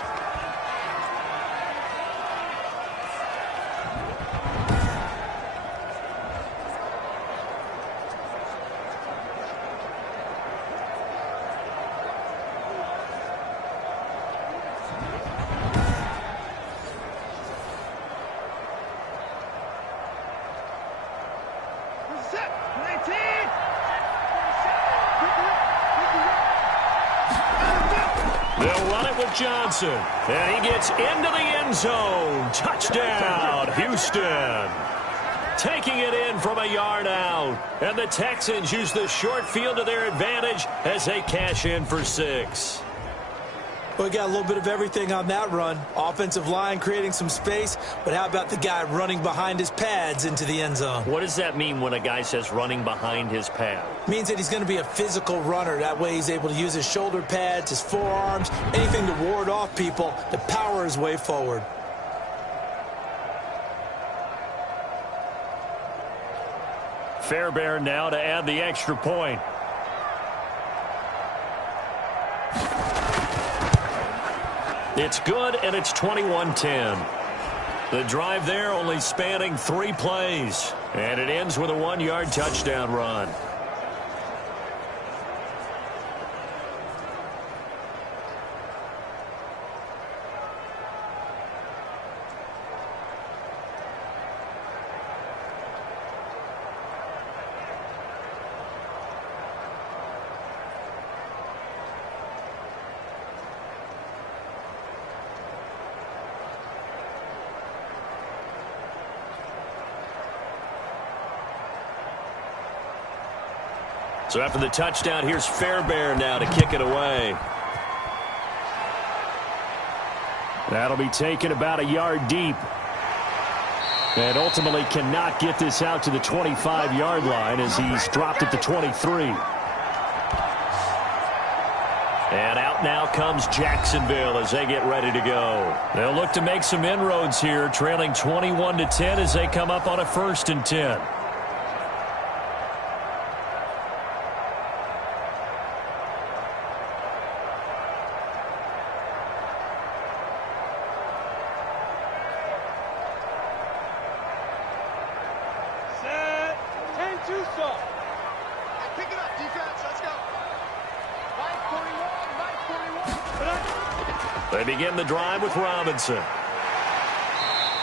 Johnson, and he gets into the end zone. Touchdown, Houston. Taking it in from a yard out. And the Texans use the short field to their advantage as they cash in for 6. Well, we got a little bit of everything on that run. Offensive line creating some space, but how about the guy running behind his pads into the end zone? What does that mean when a guy says running behind his pad? Means that he's going to be a physical runner. That way he's able to use his shoulder pads, his forearms, anything to ward off people to power his way forward. Fairbairn now to add the extra point. It's good, and it's 21-10. The drive there only spanning 3 plays, and it ends with a 1-yard touchdown run. So after the touchdown, here's Fairbairn now to kick it away. That'll be taken about a yard deep. And ultimately cannot get this out to the 25-yard line as he's dropped at the 23. And out now comes Jacksonville as they get ready to go. They'll look to make some inroads here, trailing 21-10 as they come up on a 1st and 10. They begin the drive with Robinson.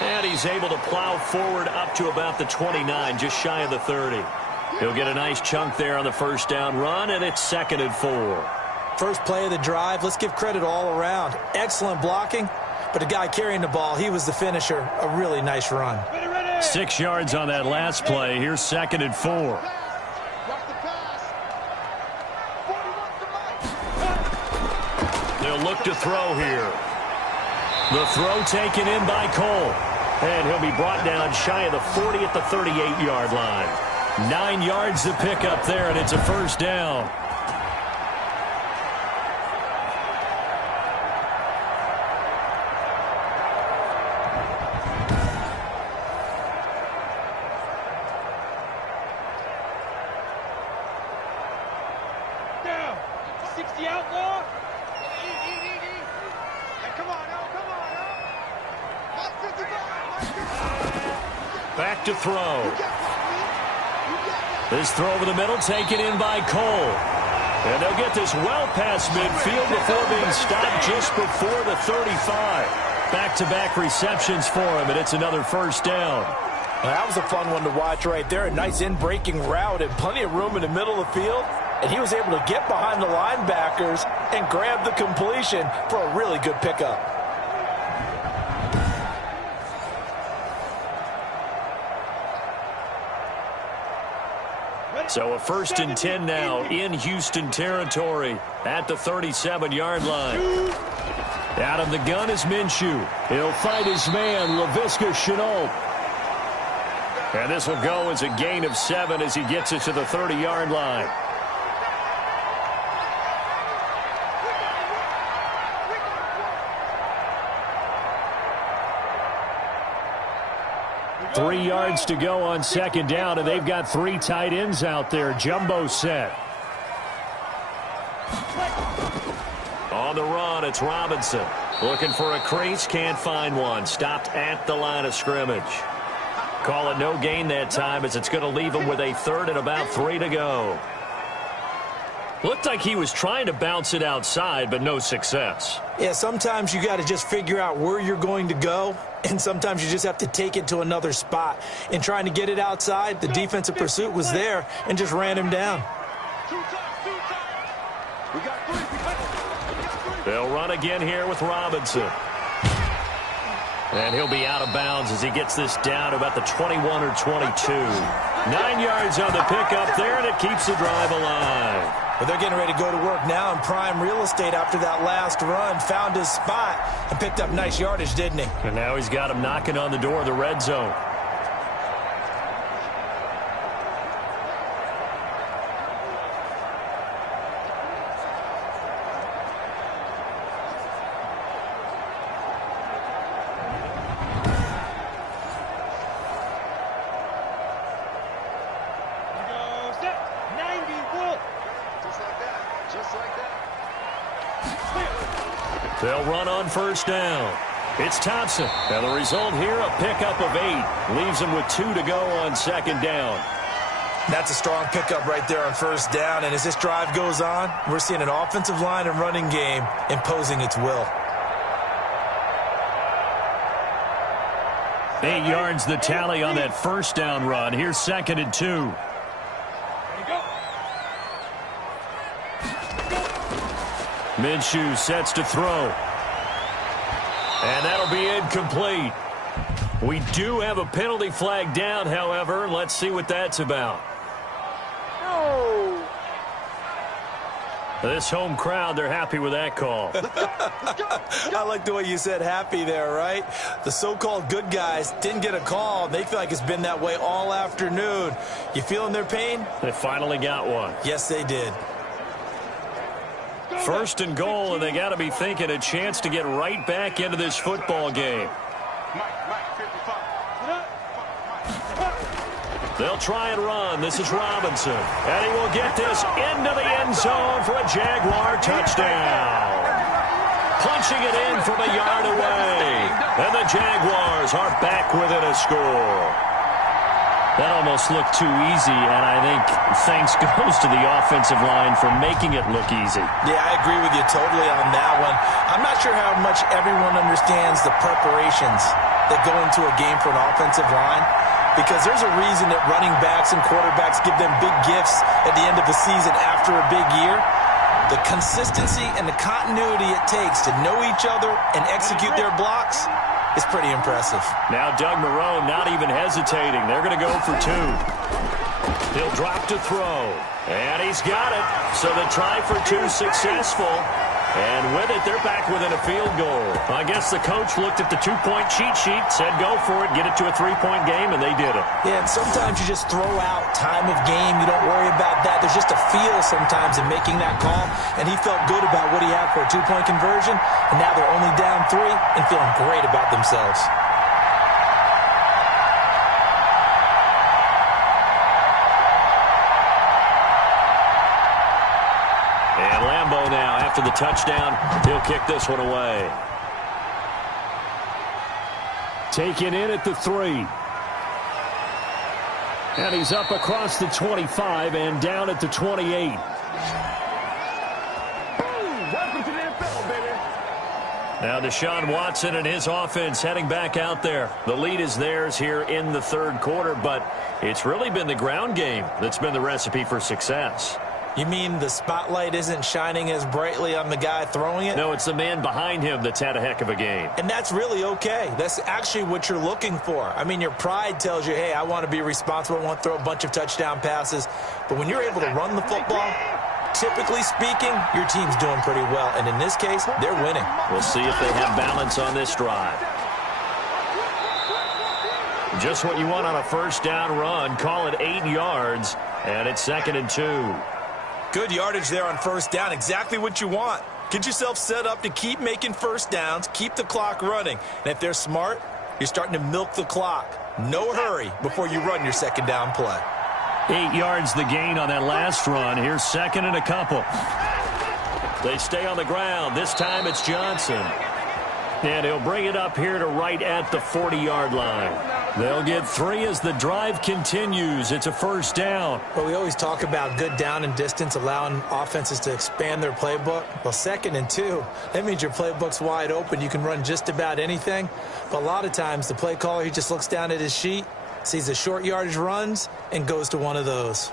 And he's able to plow forward up to about the 29, just shy of the 30. He'll get a nice chunk there on the 1st down run, and it's 2nd and 4. First play of the drive, let's give credit all around. Excellent blocking, but the guy carrying the ball, he was the finisher. A really nice run. 6 yards on that last play. Here's 2nd and 4. They'll look to throw here. The throw taken in by Cole. And he'll be brought down shy of the 40 at the 38-yard line. 9 yards to pick up there, and it's a 1st down. Down. 60 outlaw. Back to throw. This throw over the middle taken in by Cole. And they'll get this well past midfield before being stopped just before the 35. Back-to-back receptions for him, and it's another 1st down. Well, that was a fun one to watch right there. A nice in-breaking route and plenty of room in the middle of the field. And he was able to get behind the linebackers and grab the completion for a really good pickup. So a 1st and 10 now in Houston territory at the 37-yard line. Out of the gun is Minshew. He'll fight his man, Laviska Shenault. And this will go as a gain of 7 as he gets it to the 30-yard line. Three yards to go on 2nd down, and they've got 3 tight ends out there. Jumbo set. On the run, it's Robinson. Looking for a crease, can't find one. Stopped at the line of scrimmage. Call it no gain that time as it's going to leave him with a 3rd and about 3 to go. Looked like he was trying to bounce it outside, but no success. Yeah, sometimes you got to just figure out where you're going to go, and sometimes you just have to take it to another spot. In trying to get it outside, the defensive pursuit was there and just ran him down. They'll run again here with Robinson. And he'll be out of bounds as he gets this down to about the 21 or 22. 9 yards on the pickup there, and it keeps the drive alive. Well, they're getting ready to go to work now in prime real estate after that last run. Found his spot and picked up nice yardage, didn't he? And now he's got him knocking on the door of the red zone. They'll run on 1st down. It's Thompson. And the result here, a pickup of 8. Leaves him with 2 to go on 2nd down. That's a strong pickup right there on 1st down. And as this drive goes on, we're seeing an offensive line and running game imposing its will. 8 yards the tally on that 1st down run. Here's 2nd and 2. Minshew sets to throw. And that'll be incomplete. We do have a penalty flag down, however. Let's see what that's about. This home crowd, they're happy with that call. I like the way you said happy there, right? The so-called good guys didn't get a call. They feel like it's been that way all afternoon. You feeling their pain? They finally got one. Yes, they did. First and goal, and they got to be thinking a chance to get right back into this football game. They'll try and run. This is Robinson. And he will get this into the end zone for a Jaguar touchdown. Punching it in from a yard away. And the Jaguars are back within a score. That almost looked too easy, and I think thanks goes to the offensive line for making it look easy. Yeah, I agree with you totally on that one. I'm not sure how much everyone understands the preparations that go into a game for an offensive line, because there's a reason that running backs and quarterbacks give them big gifts at the end of the season after a big year. The consistency and the continuity it takes to know each other and execute their blocks is pretty impressive. Now Doug Marrone not even hesitating. They're going to go for two. He'll drop to throw. And he's got it. So the try for two successful. And with it, they're back within a field goal. I guess the coach looked at the two-point cheat sheet, said go for it, get it to a three-point game, and they did it. Yeah, and sometimes you just throw out time of game. You don't worry about that. There's just a feel sometimes in making that call, and he felt good about what he had for a two-point conversion, and now they're only down 3 and feeling great about themselves. And Lambeau now, after the touchdown, he'll kick this one away. Taken in at the 3. And he's up across the 25 and down at the 28. Welcome to the NFL, baby. Now Deshaun Watson and his offense heading back out there. The lead is theirs here in the third quarter, but it's really been the ground game that's been the recipe for success. You mean the spotlight isn't shining as brightly on the guy throwing it? No, it's the man behind him that's had a heck of a game. And that's really okay. That's actually what you're looking for. I mean, your pride tells you, hey, I want to be responsible. I want to throw a bunch of touchdown passes. But when you're able to run the football, typically speaking, your team's doing pretty well. And in this case, they're winning. We'll see if they have balance on this drive. Just what you want on a first down run. Call it 8 yards, and it's 2nd and 2. Good yardage there on first down. Exactly what you want. Get yourself set up to keep making first downs, keep the clock running. And if they're smart, you're starting to milk the clock. No hurry before you run your second down play. 8 yards the gain on that last run. Here's 2nd and a couple. They stay on the ground. This time it's Johnson. And he'll bring it up here to right at the 40-yard line. They'll get 3 as the drive continues. It's a first down. But we always talk about good down and distance, allowing offenses to expand their playbook. Well, 2nd and 2, that means your playbook's wide open. You can run just about anything. But a lot of times the play caller, he just looks down at his sheet, sees the short yardage runs, and goes to one of those.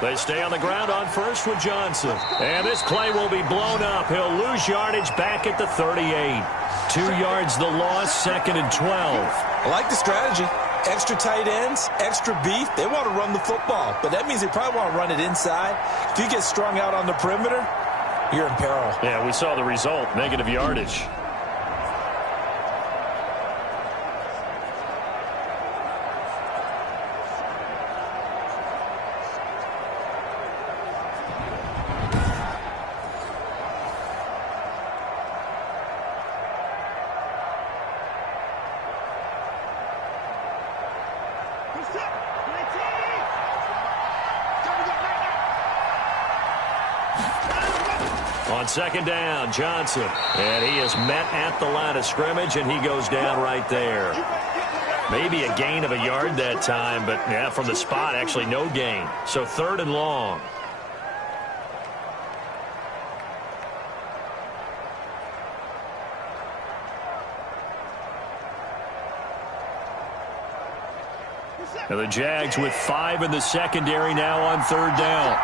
They stay on the ground on first with Johnson. And this play will be blown up. He'll lose yardage back at the 38. 2 yards the loss, 2nd and 12. I like the strategy. Extra tight ends, extra beef. They want to run the football, but that means they probably want to run it inside. If you get strung out on the perimeter, you're in peril. Yeah, we saw the result, negative yardage. On second down, Johnson. And he is met at the line of scrimmage, and he goes down right there. Maybe a gain of a yard that time, but yeah, from the spot, actually no gain. So 3rd and long. And the Jags with 5 in the secondary now on 3rd down.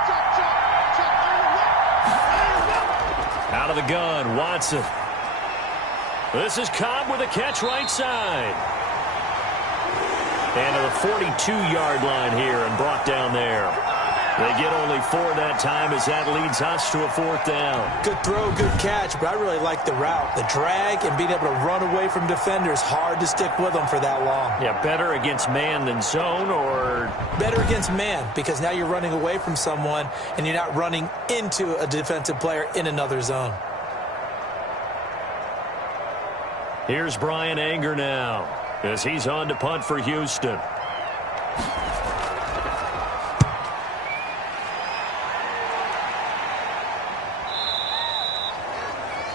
Out of the gun, Watson. This is Cobb with a catch right side. And to the 42-yard line here and brought down there. They get only 4 that time as that leads us to a 4th down. Good throw, good catch, but I really like the route. The drag and being able to run away from defenders, hard to stick with them for that long. Yeah, better against man than zone, or? Better against man, because now you're running away from someone and you're not running into a defensive player in another zone. Here's Brian Anger now as he's on to punt for Houston.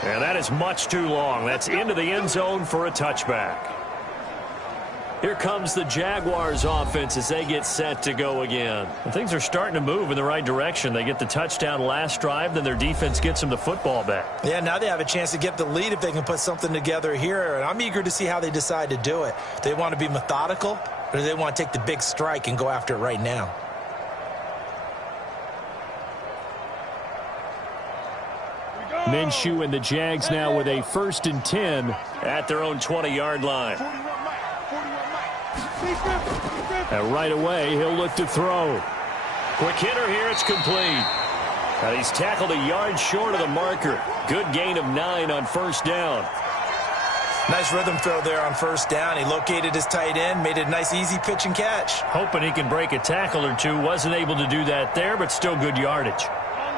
And that is much too long. That's into the end zone for a touchback. Here comes the Jaguars offense as they get set to go again. And things are starting to move in the right direction. They get the touchdown last drive, then their defense gets them the football back. Yeah, now they have a chance to get the lead if they can put something together here. And I'm eager to see how they decide to do it. Do they want to be methodical, or do they want to take the big strike and go after it right now? Minshew and the Jags now with a 1st and 10 at their own 20-yard line. And right away, he'll look to throw. Quick hitter here, it's complete. And he's tackled a yard short of the marker. Good gain of 9 on 1st down. Nice rhythm throw there on 1st down. He located his tight end, made it a nice easy pitch and catch. Hoping he can break a tackle or two. Wasn't able to do that there, but still good yardage.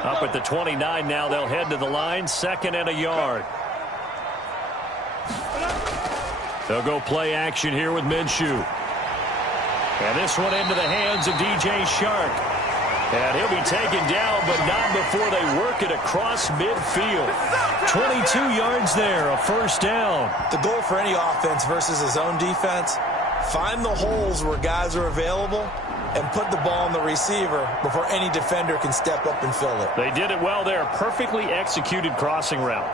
Up at the 29 now, they'll head to the line, 2nd and a yard. They'll go play action here with Minshew. And this one into the hands of DJ Shark. And he'll be taken down, but not before they work it across midfield. 22 yards there, a 1st down. The goal for any offense versus his own defense, find the holes where guys are available and put the ball on the receiver before any defender can step up and fill it. They did it well there. Perfectly executed crossing route.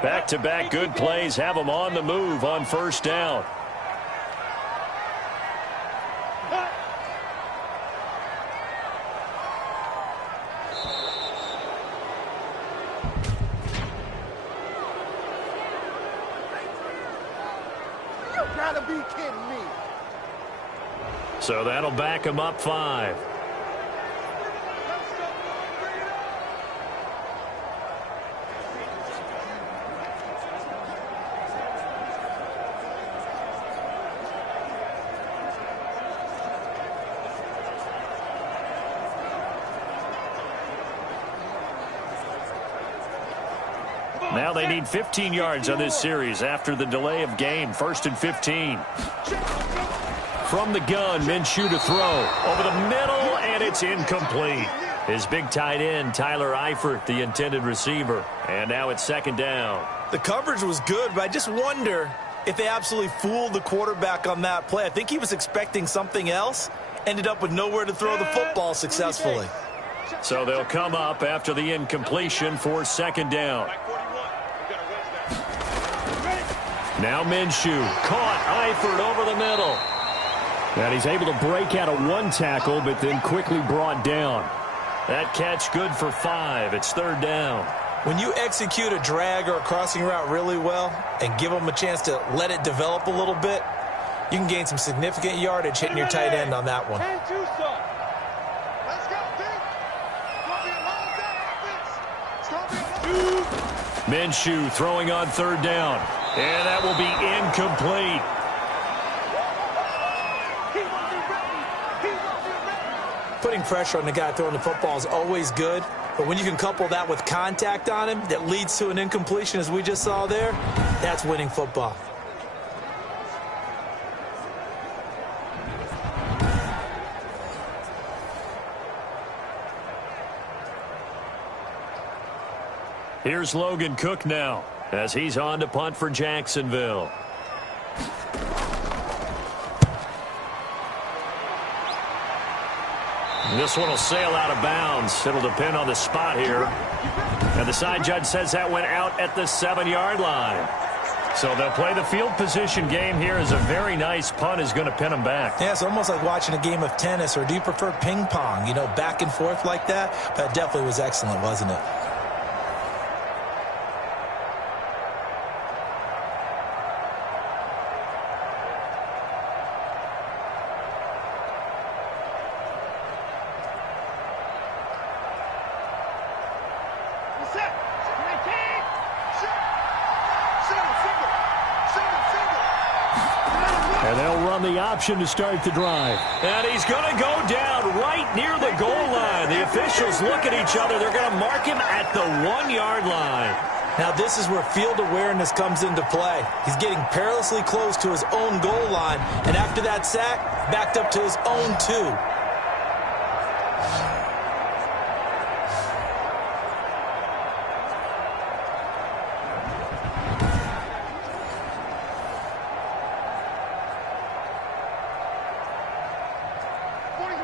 Back-to-back good plays have them on the move on 1st down. Gotta be kidding me. So that'll back him up 5. Now they need 15 yards on this series after the delay of game. 1st and 15. From the gun, Minshew to throw. Over the middle, and it's incomplete. His big tight end, Tyler Eifert, the intended receiver. And now it's 2nd down. The coverage was good, but I just wonder if they absolutely fooled the quarterback on that play. I think he was expecting something else. Ended up with nowhere to throw the football successfully. So they'll come up after the incompletion for 2nd down. Now Minshew, caught Eifert over the middle. And he's able to break out of 1 tackle, but then quickly brought down. That catch good for 5. It's 3rd down. When you execute a drag or a crossing route really well and give them a chance to let it develop a little bit, you can gain some significant yardage hitting your tight end on that one. Minshew throwing on 3rd down. And that will be incomplete. Putting pressure on the guy throwing the football is always good, but when you can couple that with contact on him that leads to an incompletion, as we just saw there, that's winning football. Here's Logan Cook now as he's on to punt for Jacksonville. This one will sail out of bounds. It'll depend on the spot here. And the side judge says that went out at the 7-yard line. So they'll play the field position game here as a very nice punt is going to pin them back. Yeah, it's almost like watching a game of tennis, or do you prefer ping pong? You know, back and forth like that? But it definitely was excellent, wasn't it? And they'll run the option to start the drive. And he's going to go down right near the goal line. The officials look at each other. They're going to mark him at the 1-yard line. Now this is where field awareness comes into play. He's getting perilously close to his own goal line, and after that sack, backed up to his own 2.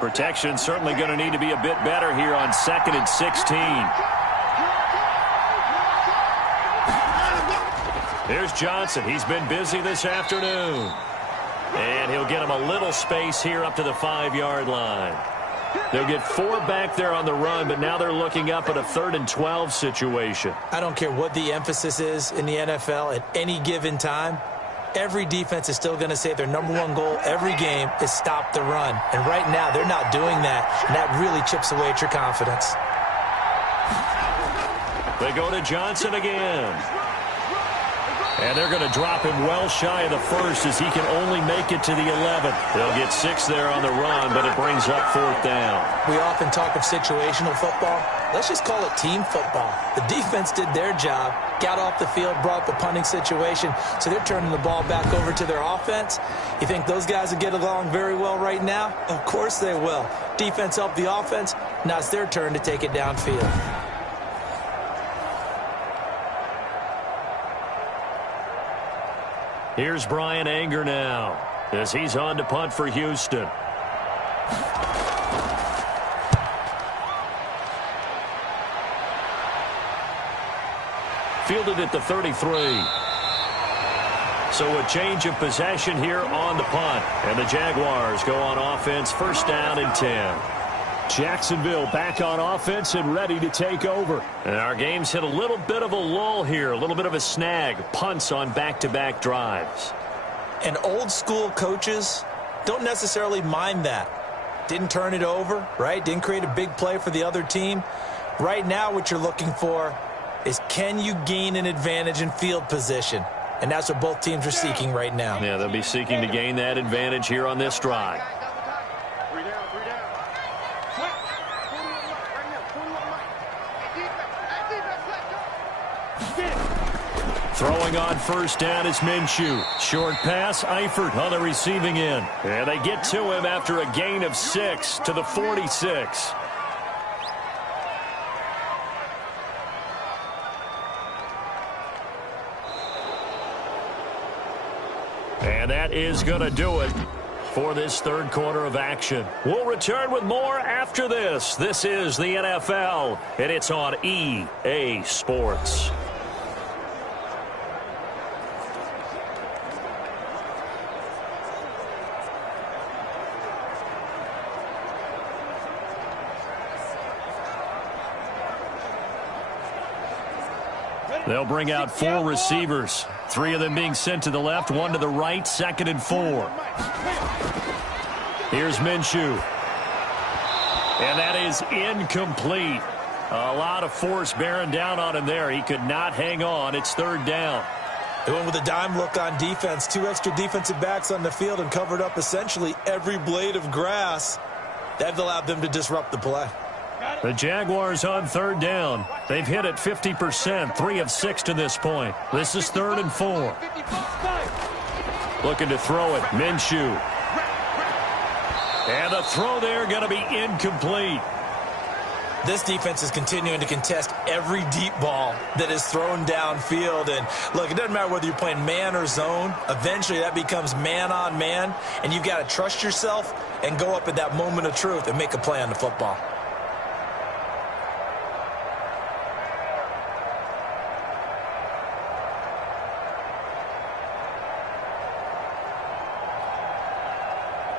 Protection certainly going to need to be a bit better here on 2nd and 16. Here's Johnson. He's been busy this afternoon. And he'll get him a little space here up to the 5-yard line. They'll get 4 back there on the run, but now they're looking up at a 3rd and 12 situation. I don't care what the emphasis is in the NFL at any given time. Every defense is still going to say their #1 goal every game is stop the run. And right now, they're not doing that, and that really chips away at your confidence. They go to Johnson again. And they're going to drop him well shy of the 1st as he can only make it to the 11th. They'll get 6 there on the run, but it brings up 4th down. We often talk of situational football. Let's just call it team football. The defense did their job, got off the field, brought the punting situation, so they're turning the ball back over to their offense. You think those guys will get along very well right now? Of course they will. Defense helped the offense. Now it's their turn to take it downfield. Here's Brian Anger now as he's on to punt for Houston. Fielded at the 33. So a change of possession here on the punt. And the Jaguars go on offense, 1st down and 10. Jacksonville back on offense and ready to take over. And our game's hit a little bit of a lull here, a little bit of a snag. Punts on back-to-back drives. And old school coaches don't necessarily mind that. Didn't turn it over, right? Didn't create a big play for the other team. Right now what you're looking for is, can you gain an advantage in field position? And that's what both teams are seeking right now. Yeah, they'll be seeking to gain that advantage here on this drive. Throwing on 1st down is Minshew. Short pass, Eifert on the receiving end. And they get to him after a gain of 6 to the 46. And that is going to do it for this 3rd quarter of action. We'll return with more after this. This is the NFL, and it's on EA Sports. They'll bring out 4 receivers. 3 of them being sent to the left, 1 to the right, 2nd and 4. Here's Minshew. And that is incomplete. A lot of force bearing down on him there. He could not hang on. It's 3rd down. They went with a dime look on defense. 2 extra defensive backs on the field and covered up essentially every blade of grass. That allowed them to disrupt the play. The Jaguars on 3rd down. They've hit it 50%, 3 of 6 to this point. This is 3rd and 4. Looking to throw it, Minshew. And the throw there going to be incomplete. This defense is continuing to contest every deep ball that is thrown downfield. And look, it doesn't matter whether you're playing man or zone. Eventually that becomes man on man. And you've got to trust yourself and go up at that moment of truth and make a play on the football.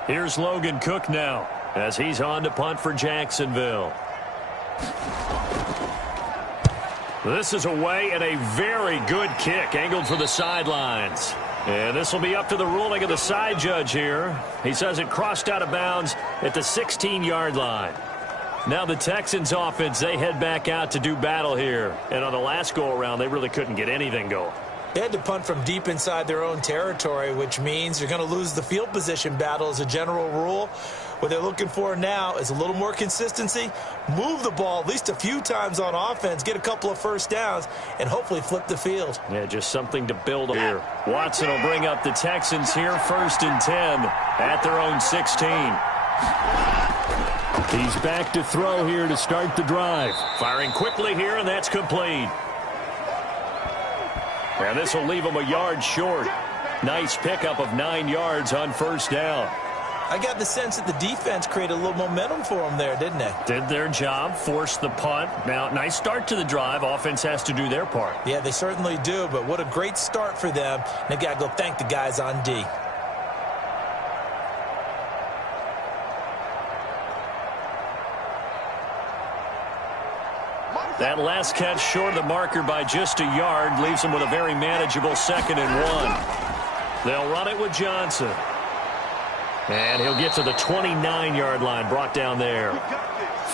Here's Logan Cook now as he's on to punt for Jacksonville. This is away and a very good kick angled for the sidelines. And this will be up to the ruling of the side judge here. He says it crossed out of bounds at the 16-yard line. Now the Texans offense, they head back out to do battle here. And on the last go-around, they really couldn't get anything going. They had to punt from deep inside their own territory, which means you're going to lose the field position battle as a general rule. What they're looking for now is a little more consistency, move the ball at least a few times on offense, get a couple of first downs, and hopefully flip the field. Yeah, just something to build on here. Watson will bring up the Texans here 1st and 10 at their own 16. He's back to throw here to start the drive. Firing quickly here, and that's complete. And this will leave him a yard short. Nice pickup of 9 yards on 1st down. I got the sense that the defense created a little momentum for them there, didn't they? Did their job, forced the punt. Now, nice start to the drive. Offense has to do their part. Yeah, they certainly do, but what a great start for them. They've got to go thank the guys on D. That last catch short of the marker by just a yard leaves them with a very manageable 2nd and 1. They'll run it with Johnson. And he'll get to the 29-yard line, brought down there.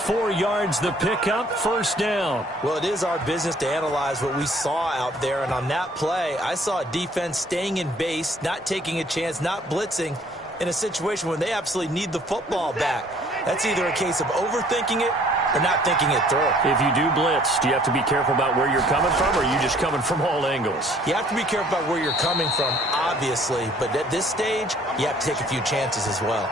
4 yards the pickup, 1st down. Well, it is our business to analyze what we saw out there, and on that play, I saw a defense staying in base, not taking a chance, not blitzing, in a situation when they absolutely need the football back. That's either a case of overthinking it or not thinking it through. If you do blitz, do you have to be careful about where you're coming from, or are you just coming from all angles? You have to be careful about where you're coming from, obviously, but at this stage, you have to take a few chances as well.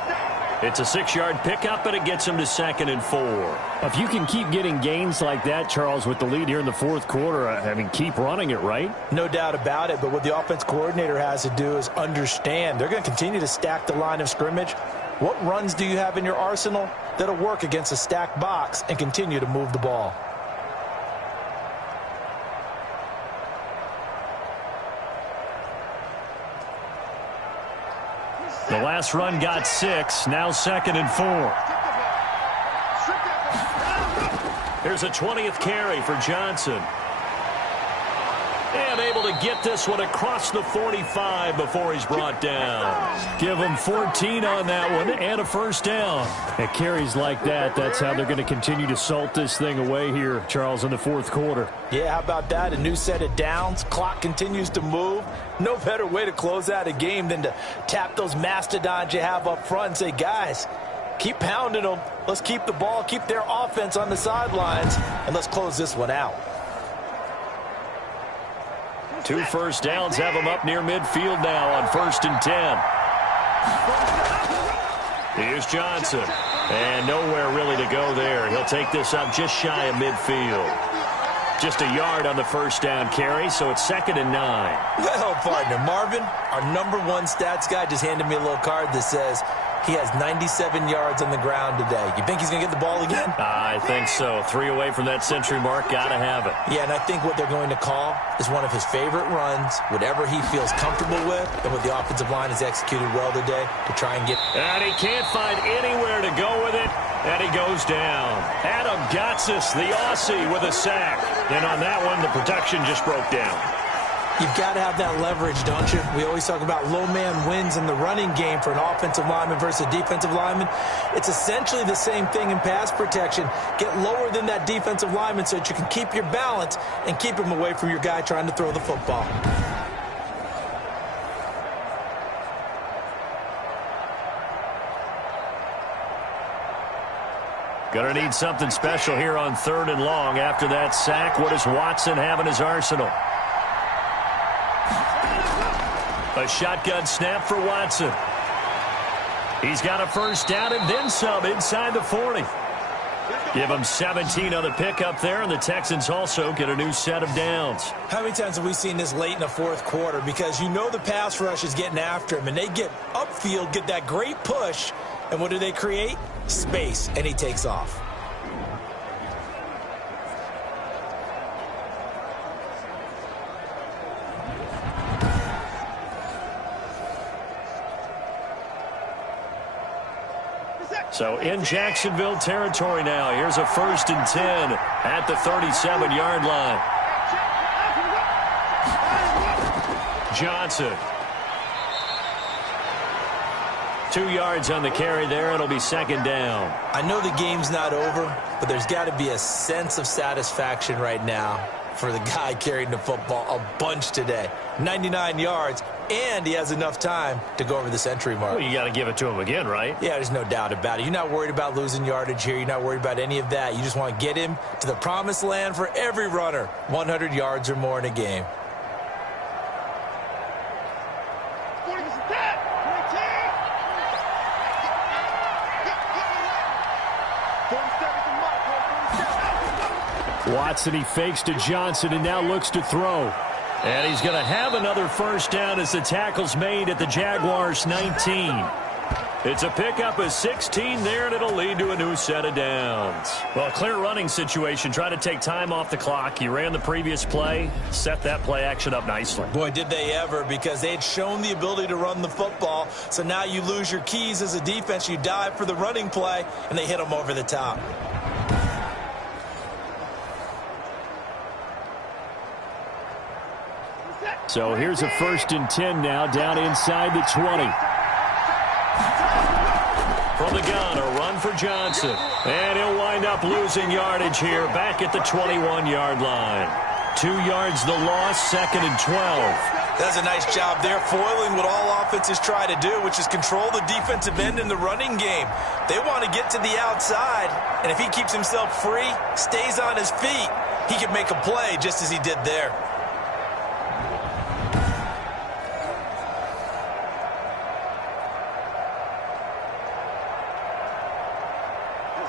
It's a 6-yard pickup, but it gets him to 2nd and 4. If you can keep getting gains like that, Charles, with the lead here in the 4th quarter, I mean, keep running it, right? No doubt about it, but what the offense coordinator has to do is understand they're going to continue to stack the line of scrimmage. What runs do you have in your arsenal that'll work against a stacked box and continue to move the ball? The last run got 6, now 2nd and 4. Here's a 20th carry for Johnson. And able to get this one across the 45 before he's brought down. Give him 14 on that one and a 1st down. At carries like that, that's how they're going to continue to salt this thing away here, Charles, in the 4th quarter. Yeah, how about that? A new set of downs. Clock continues to move. No better way to close out a game than to tap those mastodons you have up front and say, guys, keep pounding them. Let's keep the ball, keep their offense on the sidelines, and let's close this one out. 2 1st downs have him up near midfield now on 1st and 10. Here's Johnson. And nowhere really to go there. He'll take this up just shy of midfield. Just a yard on the 1st down carry, so it's 2nd and 9. Well, partner, Marvin, our #1 stats guy just handed me a little card that says he has 97 yards on the ground today. You think he's going to get the ball again? I think so. 3 away from that century mark. Got to have it. Yeah, and I think what they're going to call is one of his favorite runs, whatever he feels comfortable with, and what the offensive line has executed well today to try and get. And he can't find anywhere to go with it, and he goes down. Adam Gotsis, the Aussie, with a sack. And on that one, the protection just broke down. You've got to have that leverage, don't you? We always talk about low man wins in the running game for an offensive lineman versus a defensive lineman. It's essentially the same thing in pass protection. Get lower than that defensive lineman so that you can keep your balance and keep him away from your guy trying to throw the football. Going to need something special here on 3rd and long. After that sack, what does Watson have in his arsenal? A shotgun snap for Watson. He's got a 1st down and then some inside the 40. Give him 17 on the pickup there, and the Texans also get a new set of downs. How many times have we seen this late in the 4th quarter? Because you know the pass rush is getting after him, and they get upfield, get that great push, and what do they create? Space, and he takes off. So in Jacksonville territory now. Here's a 1st and 10 at the 37-yard line. Johnson. 2 yards on the carry there. It'll be 2nd down. I know the game's not over, but there's got to be a sense of satisfaction right now for the guy carrying the football a bunch today. 99 yards, and he has enough time to go over the century mark. Well, you got to give it to him again, right? Yeah, there's no doubt about it. You're not worried about losing yardage here. You're not worried about any of that. You just want to get him to the promised land for every runner. 100 yards or more in a game. Watson, he fakes to Johnson and now looks to throw. And he's going to have another 1st down as the tackle's made at the Jaguars 19. It's a pickup of 16 there, and it'll lead to a new set of downs. Well, a clear running situation. Try to take time off the clock. He ran the previous play, set that play action up nicely. Boy, did they ever, because they had shown the ability to run the football. So now you lose your keys as a defense. You dive for the running play, and they hit them over the top. So here's a 1st and 10 now, down inside the 20. From the gun, a run for Johnson. And he'll wind up losing yardage here, back at the 21-yard line. 2 yards the loss, 2nd and 12. That's a nice job there, foiling what all offenses try to do, which is control the defensive end in the running game. They want to get to the outside, and if he keeps himself free, stays on his feet, he can make a play just as he did there.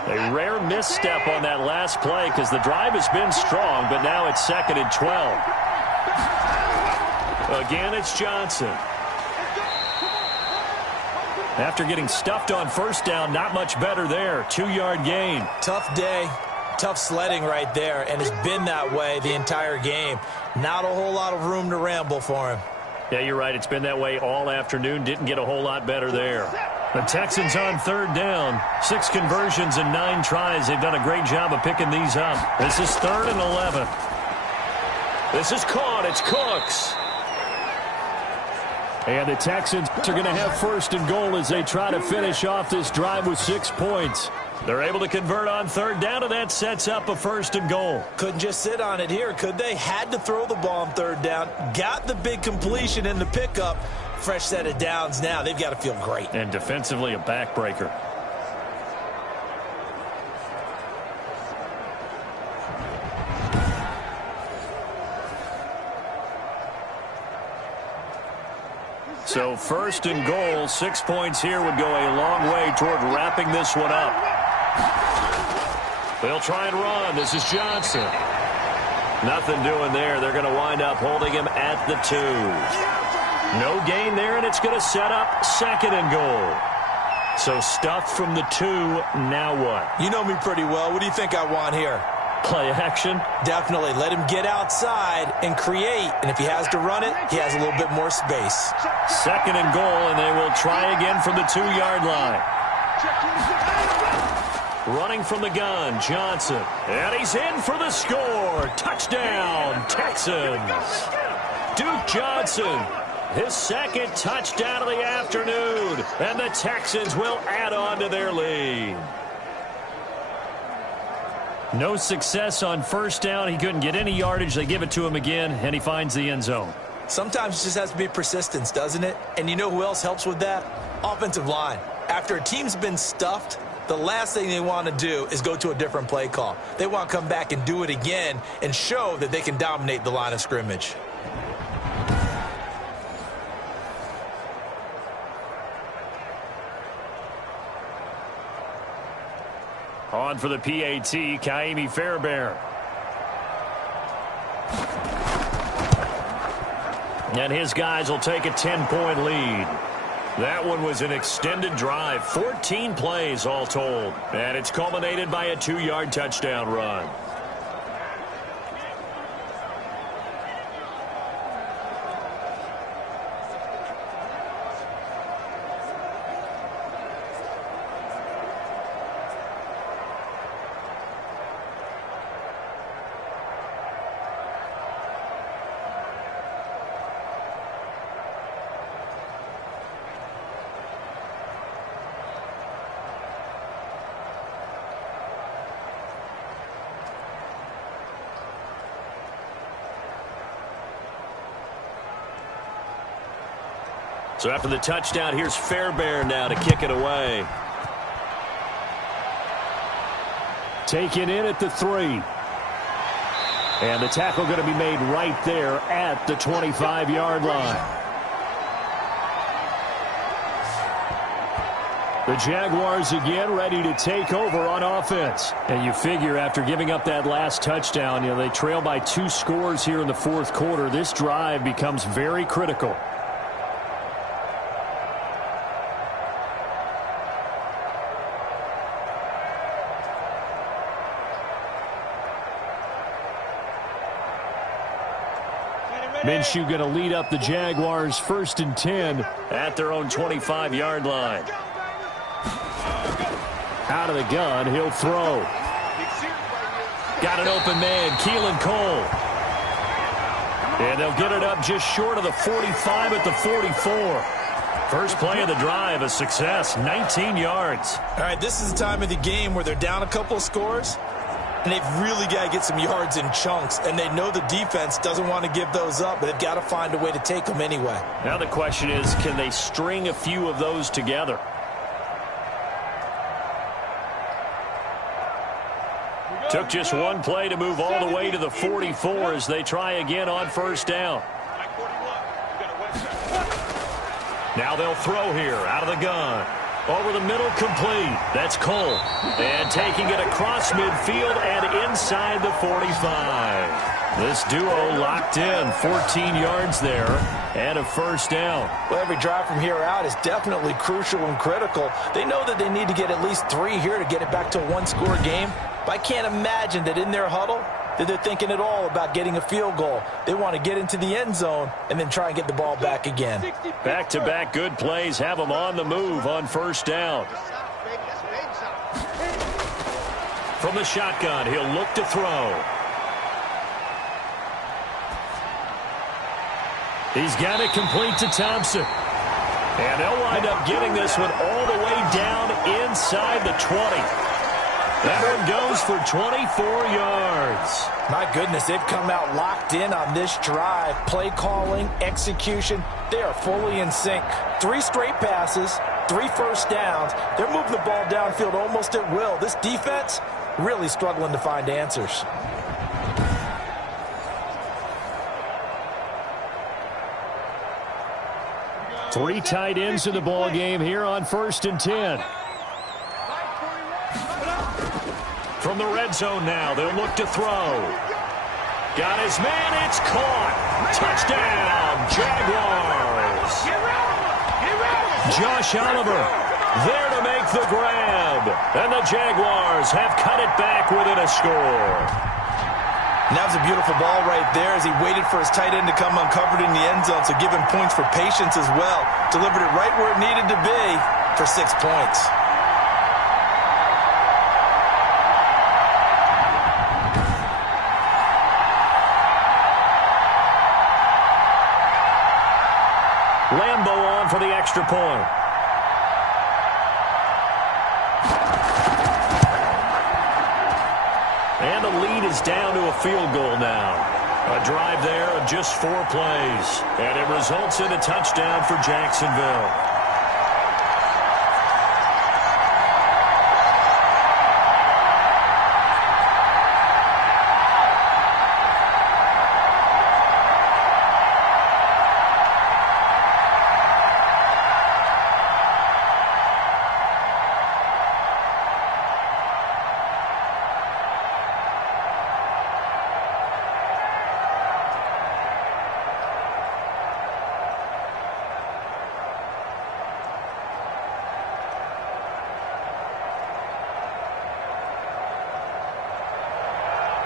A rare misstep on that last play because the drive has been strong, but now it's 2nd and 12. Again, it's Johnson. After getting stuffed on 1st down, not much better there. 2-yard gain. Tough day, tough sledding right there, and it's been that way the entire game. Not a whole lot of room to ramble for him. Yeah, you're right. It's been that way all afternoon. Didn't get a whole lot better there. The Texans on 3rd down. 6 conversions and 9 tries. They've done a great job of picking these up. This is 3rd and 11. This is caught. It's Cooks. And the Texans are going to have 1st and goal as they try to finish off this drive with 6 points. They're able to convert on 3rd down, and that sets up a 1st and goal. Couldn't just sit on it here, could they? Had to throw the ball on 3rd down. Got the big completion in the pickup. Fresh set of downs now. They've got to feel great. And defensively, a backbreaker. So 1st and goal, 6 points here would go a long way toward wrapping this one up. They'll try and run. This is Johnson. Nothing doing there. They're going to wind up holding him at the 2. No gain there, and it's going to set up 2nd and goal. So stuffed from the 2, now what? You know me pretty well. What do you think I want here? Play action? Definitely. Let him get outside and create, and if he has to run it, he has a little bit more space. 2nd and goal, and they will try again from the 2-yard line. Running from the gun, Johnson. And he's in for the score. Touchdown, Texans. Duke Johnson. His 2nd touchdown of the afternoon. And the Texans will add on to their lead. No success on 1st down. He couldn't get any yardage. They give it to him again, and he finds the end zone. Sometimes it just has to be persistence, doesn't it? And you know who else helps with that? Offensive line. After a team's been stuffed, the last thing they want to do is go to a different play call. They want to come back and do it again and show that they can dominate the line of scrimmage. On for the PAT, Kaimi Fairbairn. And his guys will take a 10-point lead. That one was an extended drive, 14 plays all told. And it's culminated by a 2-yard touchdown run. So after the touchdown, here's Fairbairn now to kick it away. Taken in at the 3. And the tackle going to be made right there at the 25-yard line. The Jaguars again ready to take over on offense. And you figure after giving up that last touchdown, they trail by 2 scores here in the fourth quarter. This drive becomes very critical. Minshew going to lead up the Jaguars 1st and 10 at their own 25-yard line. Out of the gun, he'll throw. Got an open man, Keelan Cole. And they'll get it up just short of the 45 at the 44. First play of the drive, a success, 19 yards. All right, this is the time of the game where they're down a couple of scores, and they've really got to get some yards in chunks, and they know the defense doesn't want to give those up, but they've got to find a way to take them anyway. Now the question is, can they string a few of those together? Took just one play to move all the way to the 44 as they try again on first down. Now they'll throw here out of the gun. Over the middle, complete. That's Cole. And taking it across midfield and inside the 45. This duo locked in, 14 yards there and a first down. Well, every drive from here out is definitely crucial and critical. They know that they need to get at least 3 here to get it back to a one-score game. But I can't imagine that in their huddle that they're thinking at all about getting a field goal. They want to get into the end zone and then try and get the ball back again. Back-to-back good plays have them on the move on first down. From the shotgun, he'll look to throw. He's got it complete to Thompson. And they'll wind up getting this one all the way down inside the 20. That one goes for 24 yards. My goodness, they've come out locked in on this drive. Play calling, execution, they are fully in sync. 3 straight passes, 3 first downs. They're moving the ball downfield almost at will. This defense really struggling to find answers. Three tight ends in the ball game here on 1st and 10. From the red zone now, they'll look to throw. Got his man, it's caught. Touchdown, Jaguars. Josh Oliver there to make the grab. And the Jaguars have cut it back within a score. And that was a beautiful ball right there as he waited for his tight end to come uncovered in the end zone, so give him points for patience as well. Delivered it right where it needed to be for 6 points. Lambo on for the extra point. And the lead is down to a field goal now. A drive there of just 4 plays. And it results in a touchdown for Jacksonville.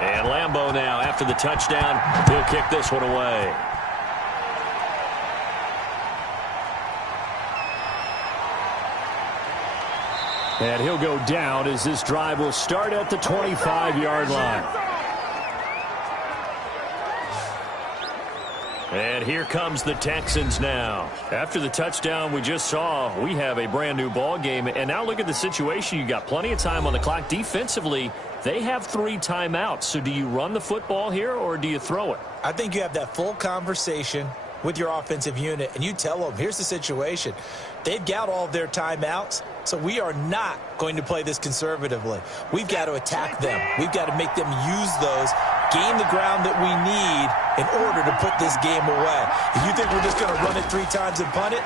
And Lambo now, after the touchdown, he'll kick this one away. And he'll go down as this drive will start at the 25-yard line. And here comes the Texans now. After the touchdown we just saw, we have a brand new ball game. And now look at the situation. You got plenty of time on the clock. Defensively, they have 3 timeouts. So do you run the football here or do you throw it? I think you have that full conversation with your offensive unit and you tell them, here's the situation. They've got all of their timeouts, so we are not going to play this conservatively. We've got to attack them. We've got to make them use those, gain the ground that we need in order to put this game away. If you think we're just going to run it 3 times and punt it,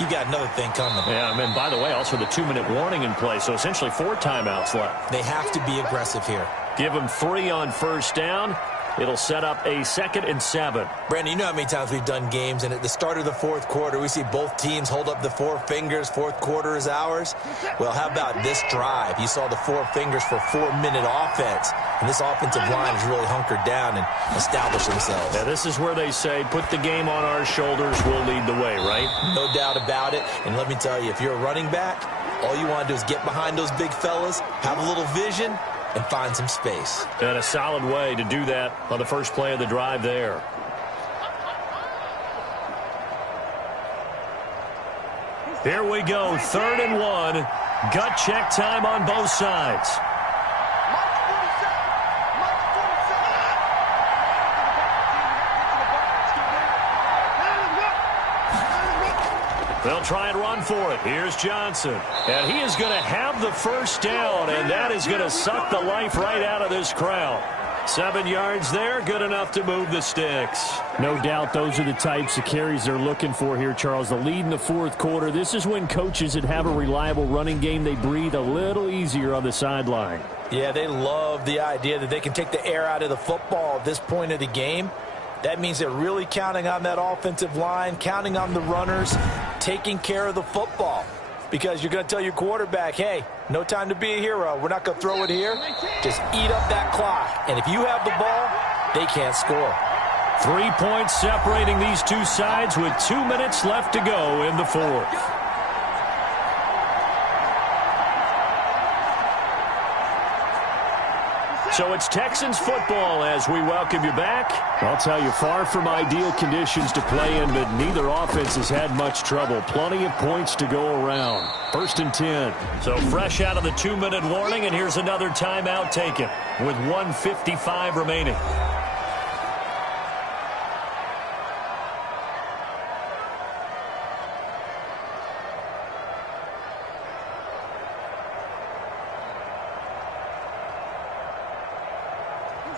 you got another thing coming. Yeah, and by the way, also the 2-minute warning in play, so essentially 4 timeouts left. They have to be aggressive here. Give them 3 on first down. It'll set up a 2nd and 7. Brandon, you know how many times we've done games, and at the start of the fourth quarter, we see both teams hold up the 4 fingers, fourth quarter is ours. Well, how about this drive? You saw the 4 fingers for 4-minute offense, and this offensive line has really hunkered down and established themselves. Yeah, this is where they say, put the game on our shoulders, we'll lead the way, right? No doubt about it, and let me tell you, if you're a running back, all you want to do is get behind those big fellas, have a little vision, and find some space. And a solid way to do that on the first play of the drive there. Here we go, 3rd and 1. Gut check time on both sides. They'll try and run for it. Here's Johnson. And he is going to have the first down, and that is going to suck the life right out of this crowd. 7 yards there, good enough to move the sticks. No doubt those are the types of carries they're looking for here, Charles. The lead in the fourth quarter. This is when coaches that have a reliable running game, they breathe a little easier on the sideline. Yeah, they love the idea that they can take the air out of the football at this point of the game. That means they're really counting on that offensive line, counting on the runners, taking care of the football. Because you're going to tell your quarterback, hey, no time to be a hero. We're not going to throw it here. Just eat up that clock. And if you have the ball, they can't score. 3 points separating these two sides with 2 minutes left to go in the fourth. So it's Texans football as we welcome you back. I'll tell you, far from ideal conditions to play in, but neither offense has had much trouble. Plenty of points to go around. 1st and 10. So fresh out of the 2-minute warning, and here's another timeout taken with 1:55 remaining.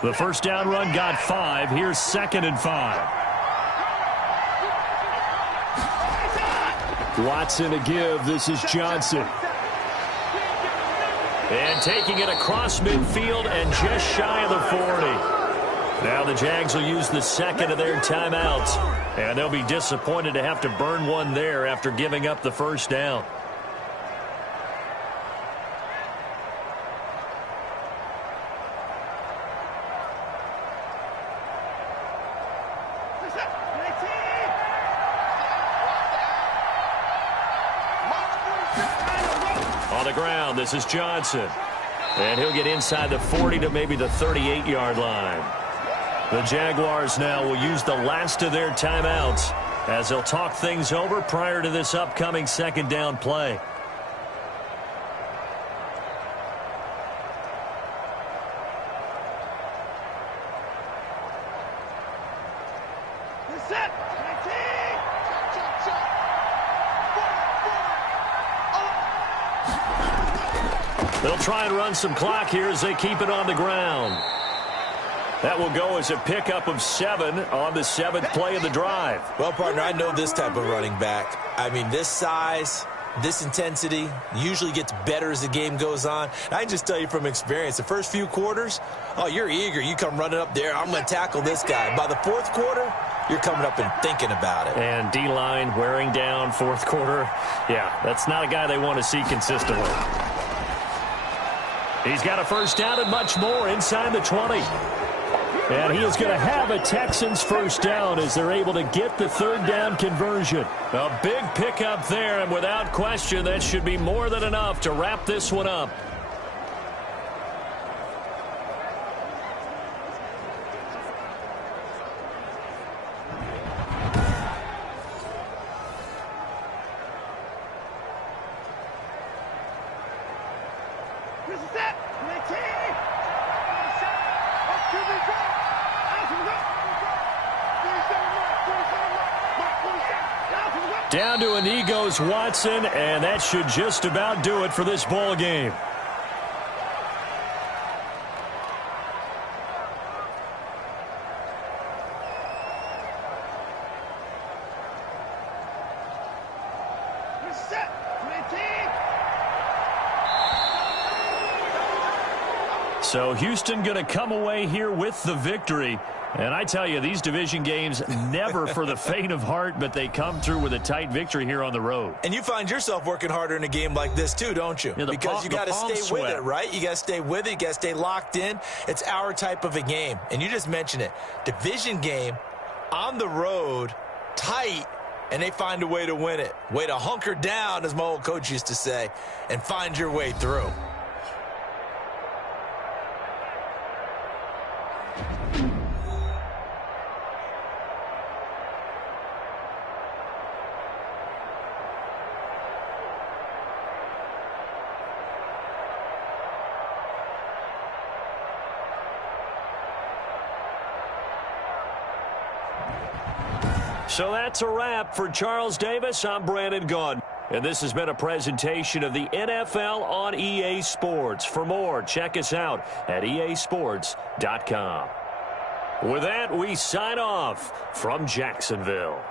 The first down run got 5. Here's 2nd and 5. Watson to give. This is Johnson. And taking it across midfield and just shy of the 40. Now the Jags will use the 2nd of their timeouts. And they'll be disappointed to have to burn one there after giving up the first down. On the ground, this is Johnson. And he'll get inside the 40 to maybe the 38-yard line. The Jaguars now will use the last of their timeouts as they'll talk things over prior to this upcoming 2nd down play. They'll try and run some clock here as they keep it on the ground. That will go as a pickup of 7 on the 7th play of the drive. Well, partner, I know this type of running back. I mean, this size, this intensity usually gets better as the game goes on. And I can just tell you from experience, the first few quarters, oh, you're eager. You come running up there. I'm going to tackle this guy. By the 4th quarter, you're coming up and thinking about it. And D-line wearing down 4th quarter. Yeah, that's not a guy they want to see consistently. He's got a first down and much more inside the 20. And he is going to have a Texans first down as they're able to get the 3rd down conversion. A big pickup there, and without question, that should be more than enough to wrap this one up. Down to a knee goes Watson, and that should just about do it for this ball game. So Houston going to come away here with the victory. And I tell you, these division games, never for the faint of heart, but they come through with a tight victory here on the road. And you find yourself working harder in a game like this too, don't you? Yeah, because you got to stay sweat with it, right? You got to stay with it. You got to stay locked in. It's our type of a game. And you just mentioned it. Division game, on the road, tight, and they find a way to win it. Way to hunker down, as my old coach used to say, and find your way through. So that's a wrap for Charles Davis. I'm Brandon Gaudin. And this has been a presentation of the NFL on EA Sports. For more, check us out at easports.com. With that, we sign off from Jacksonville.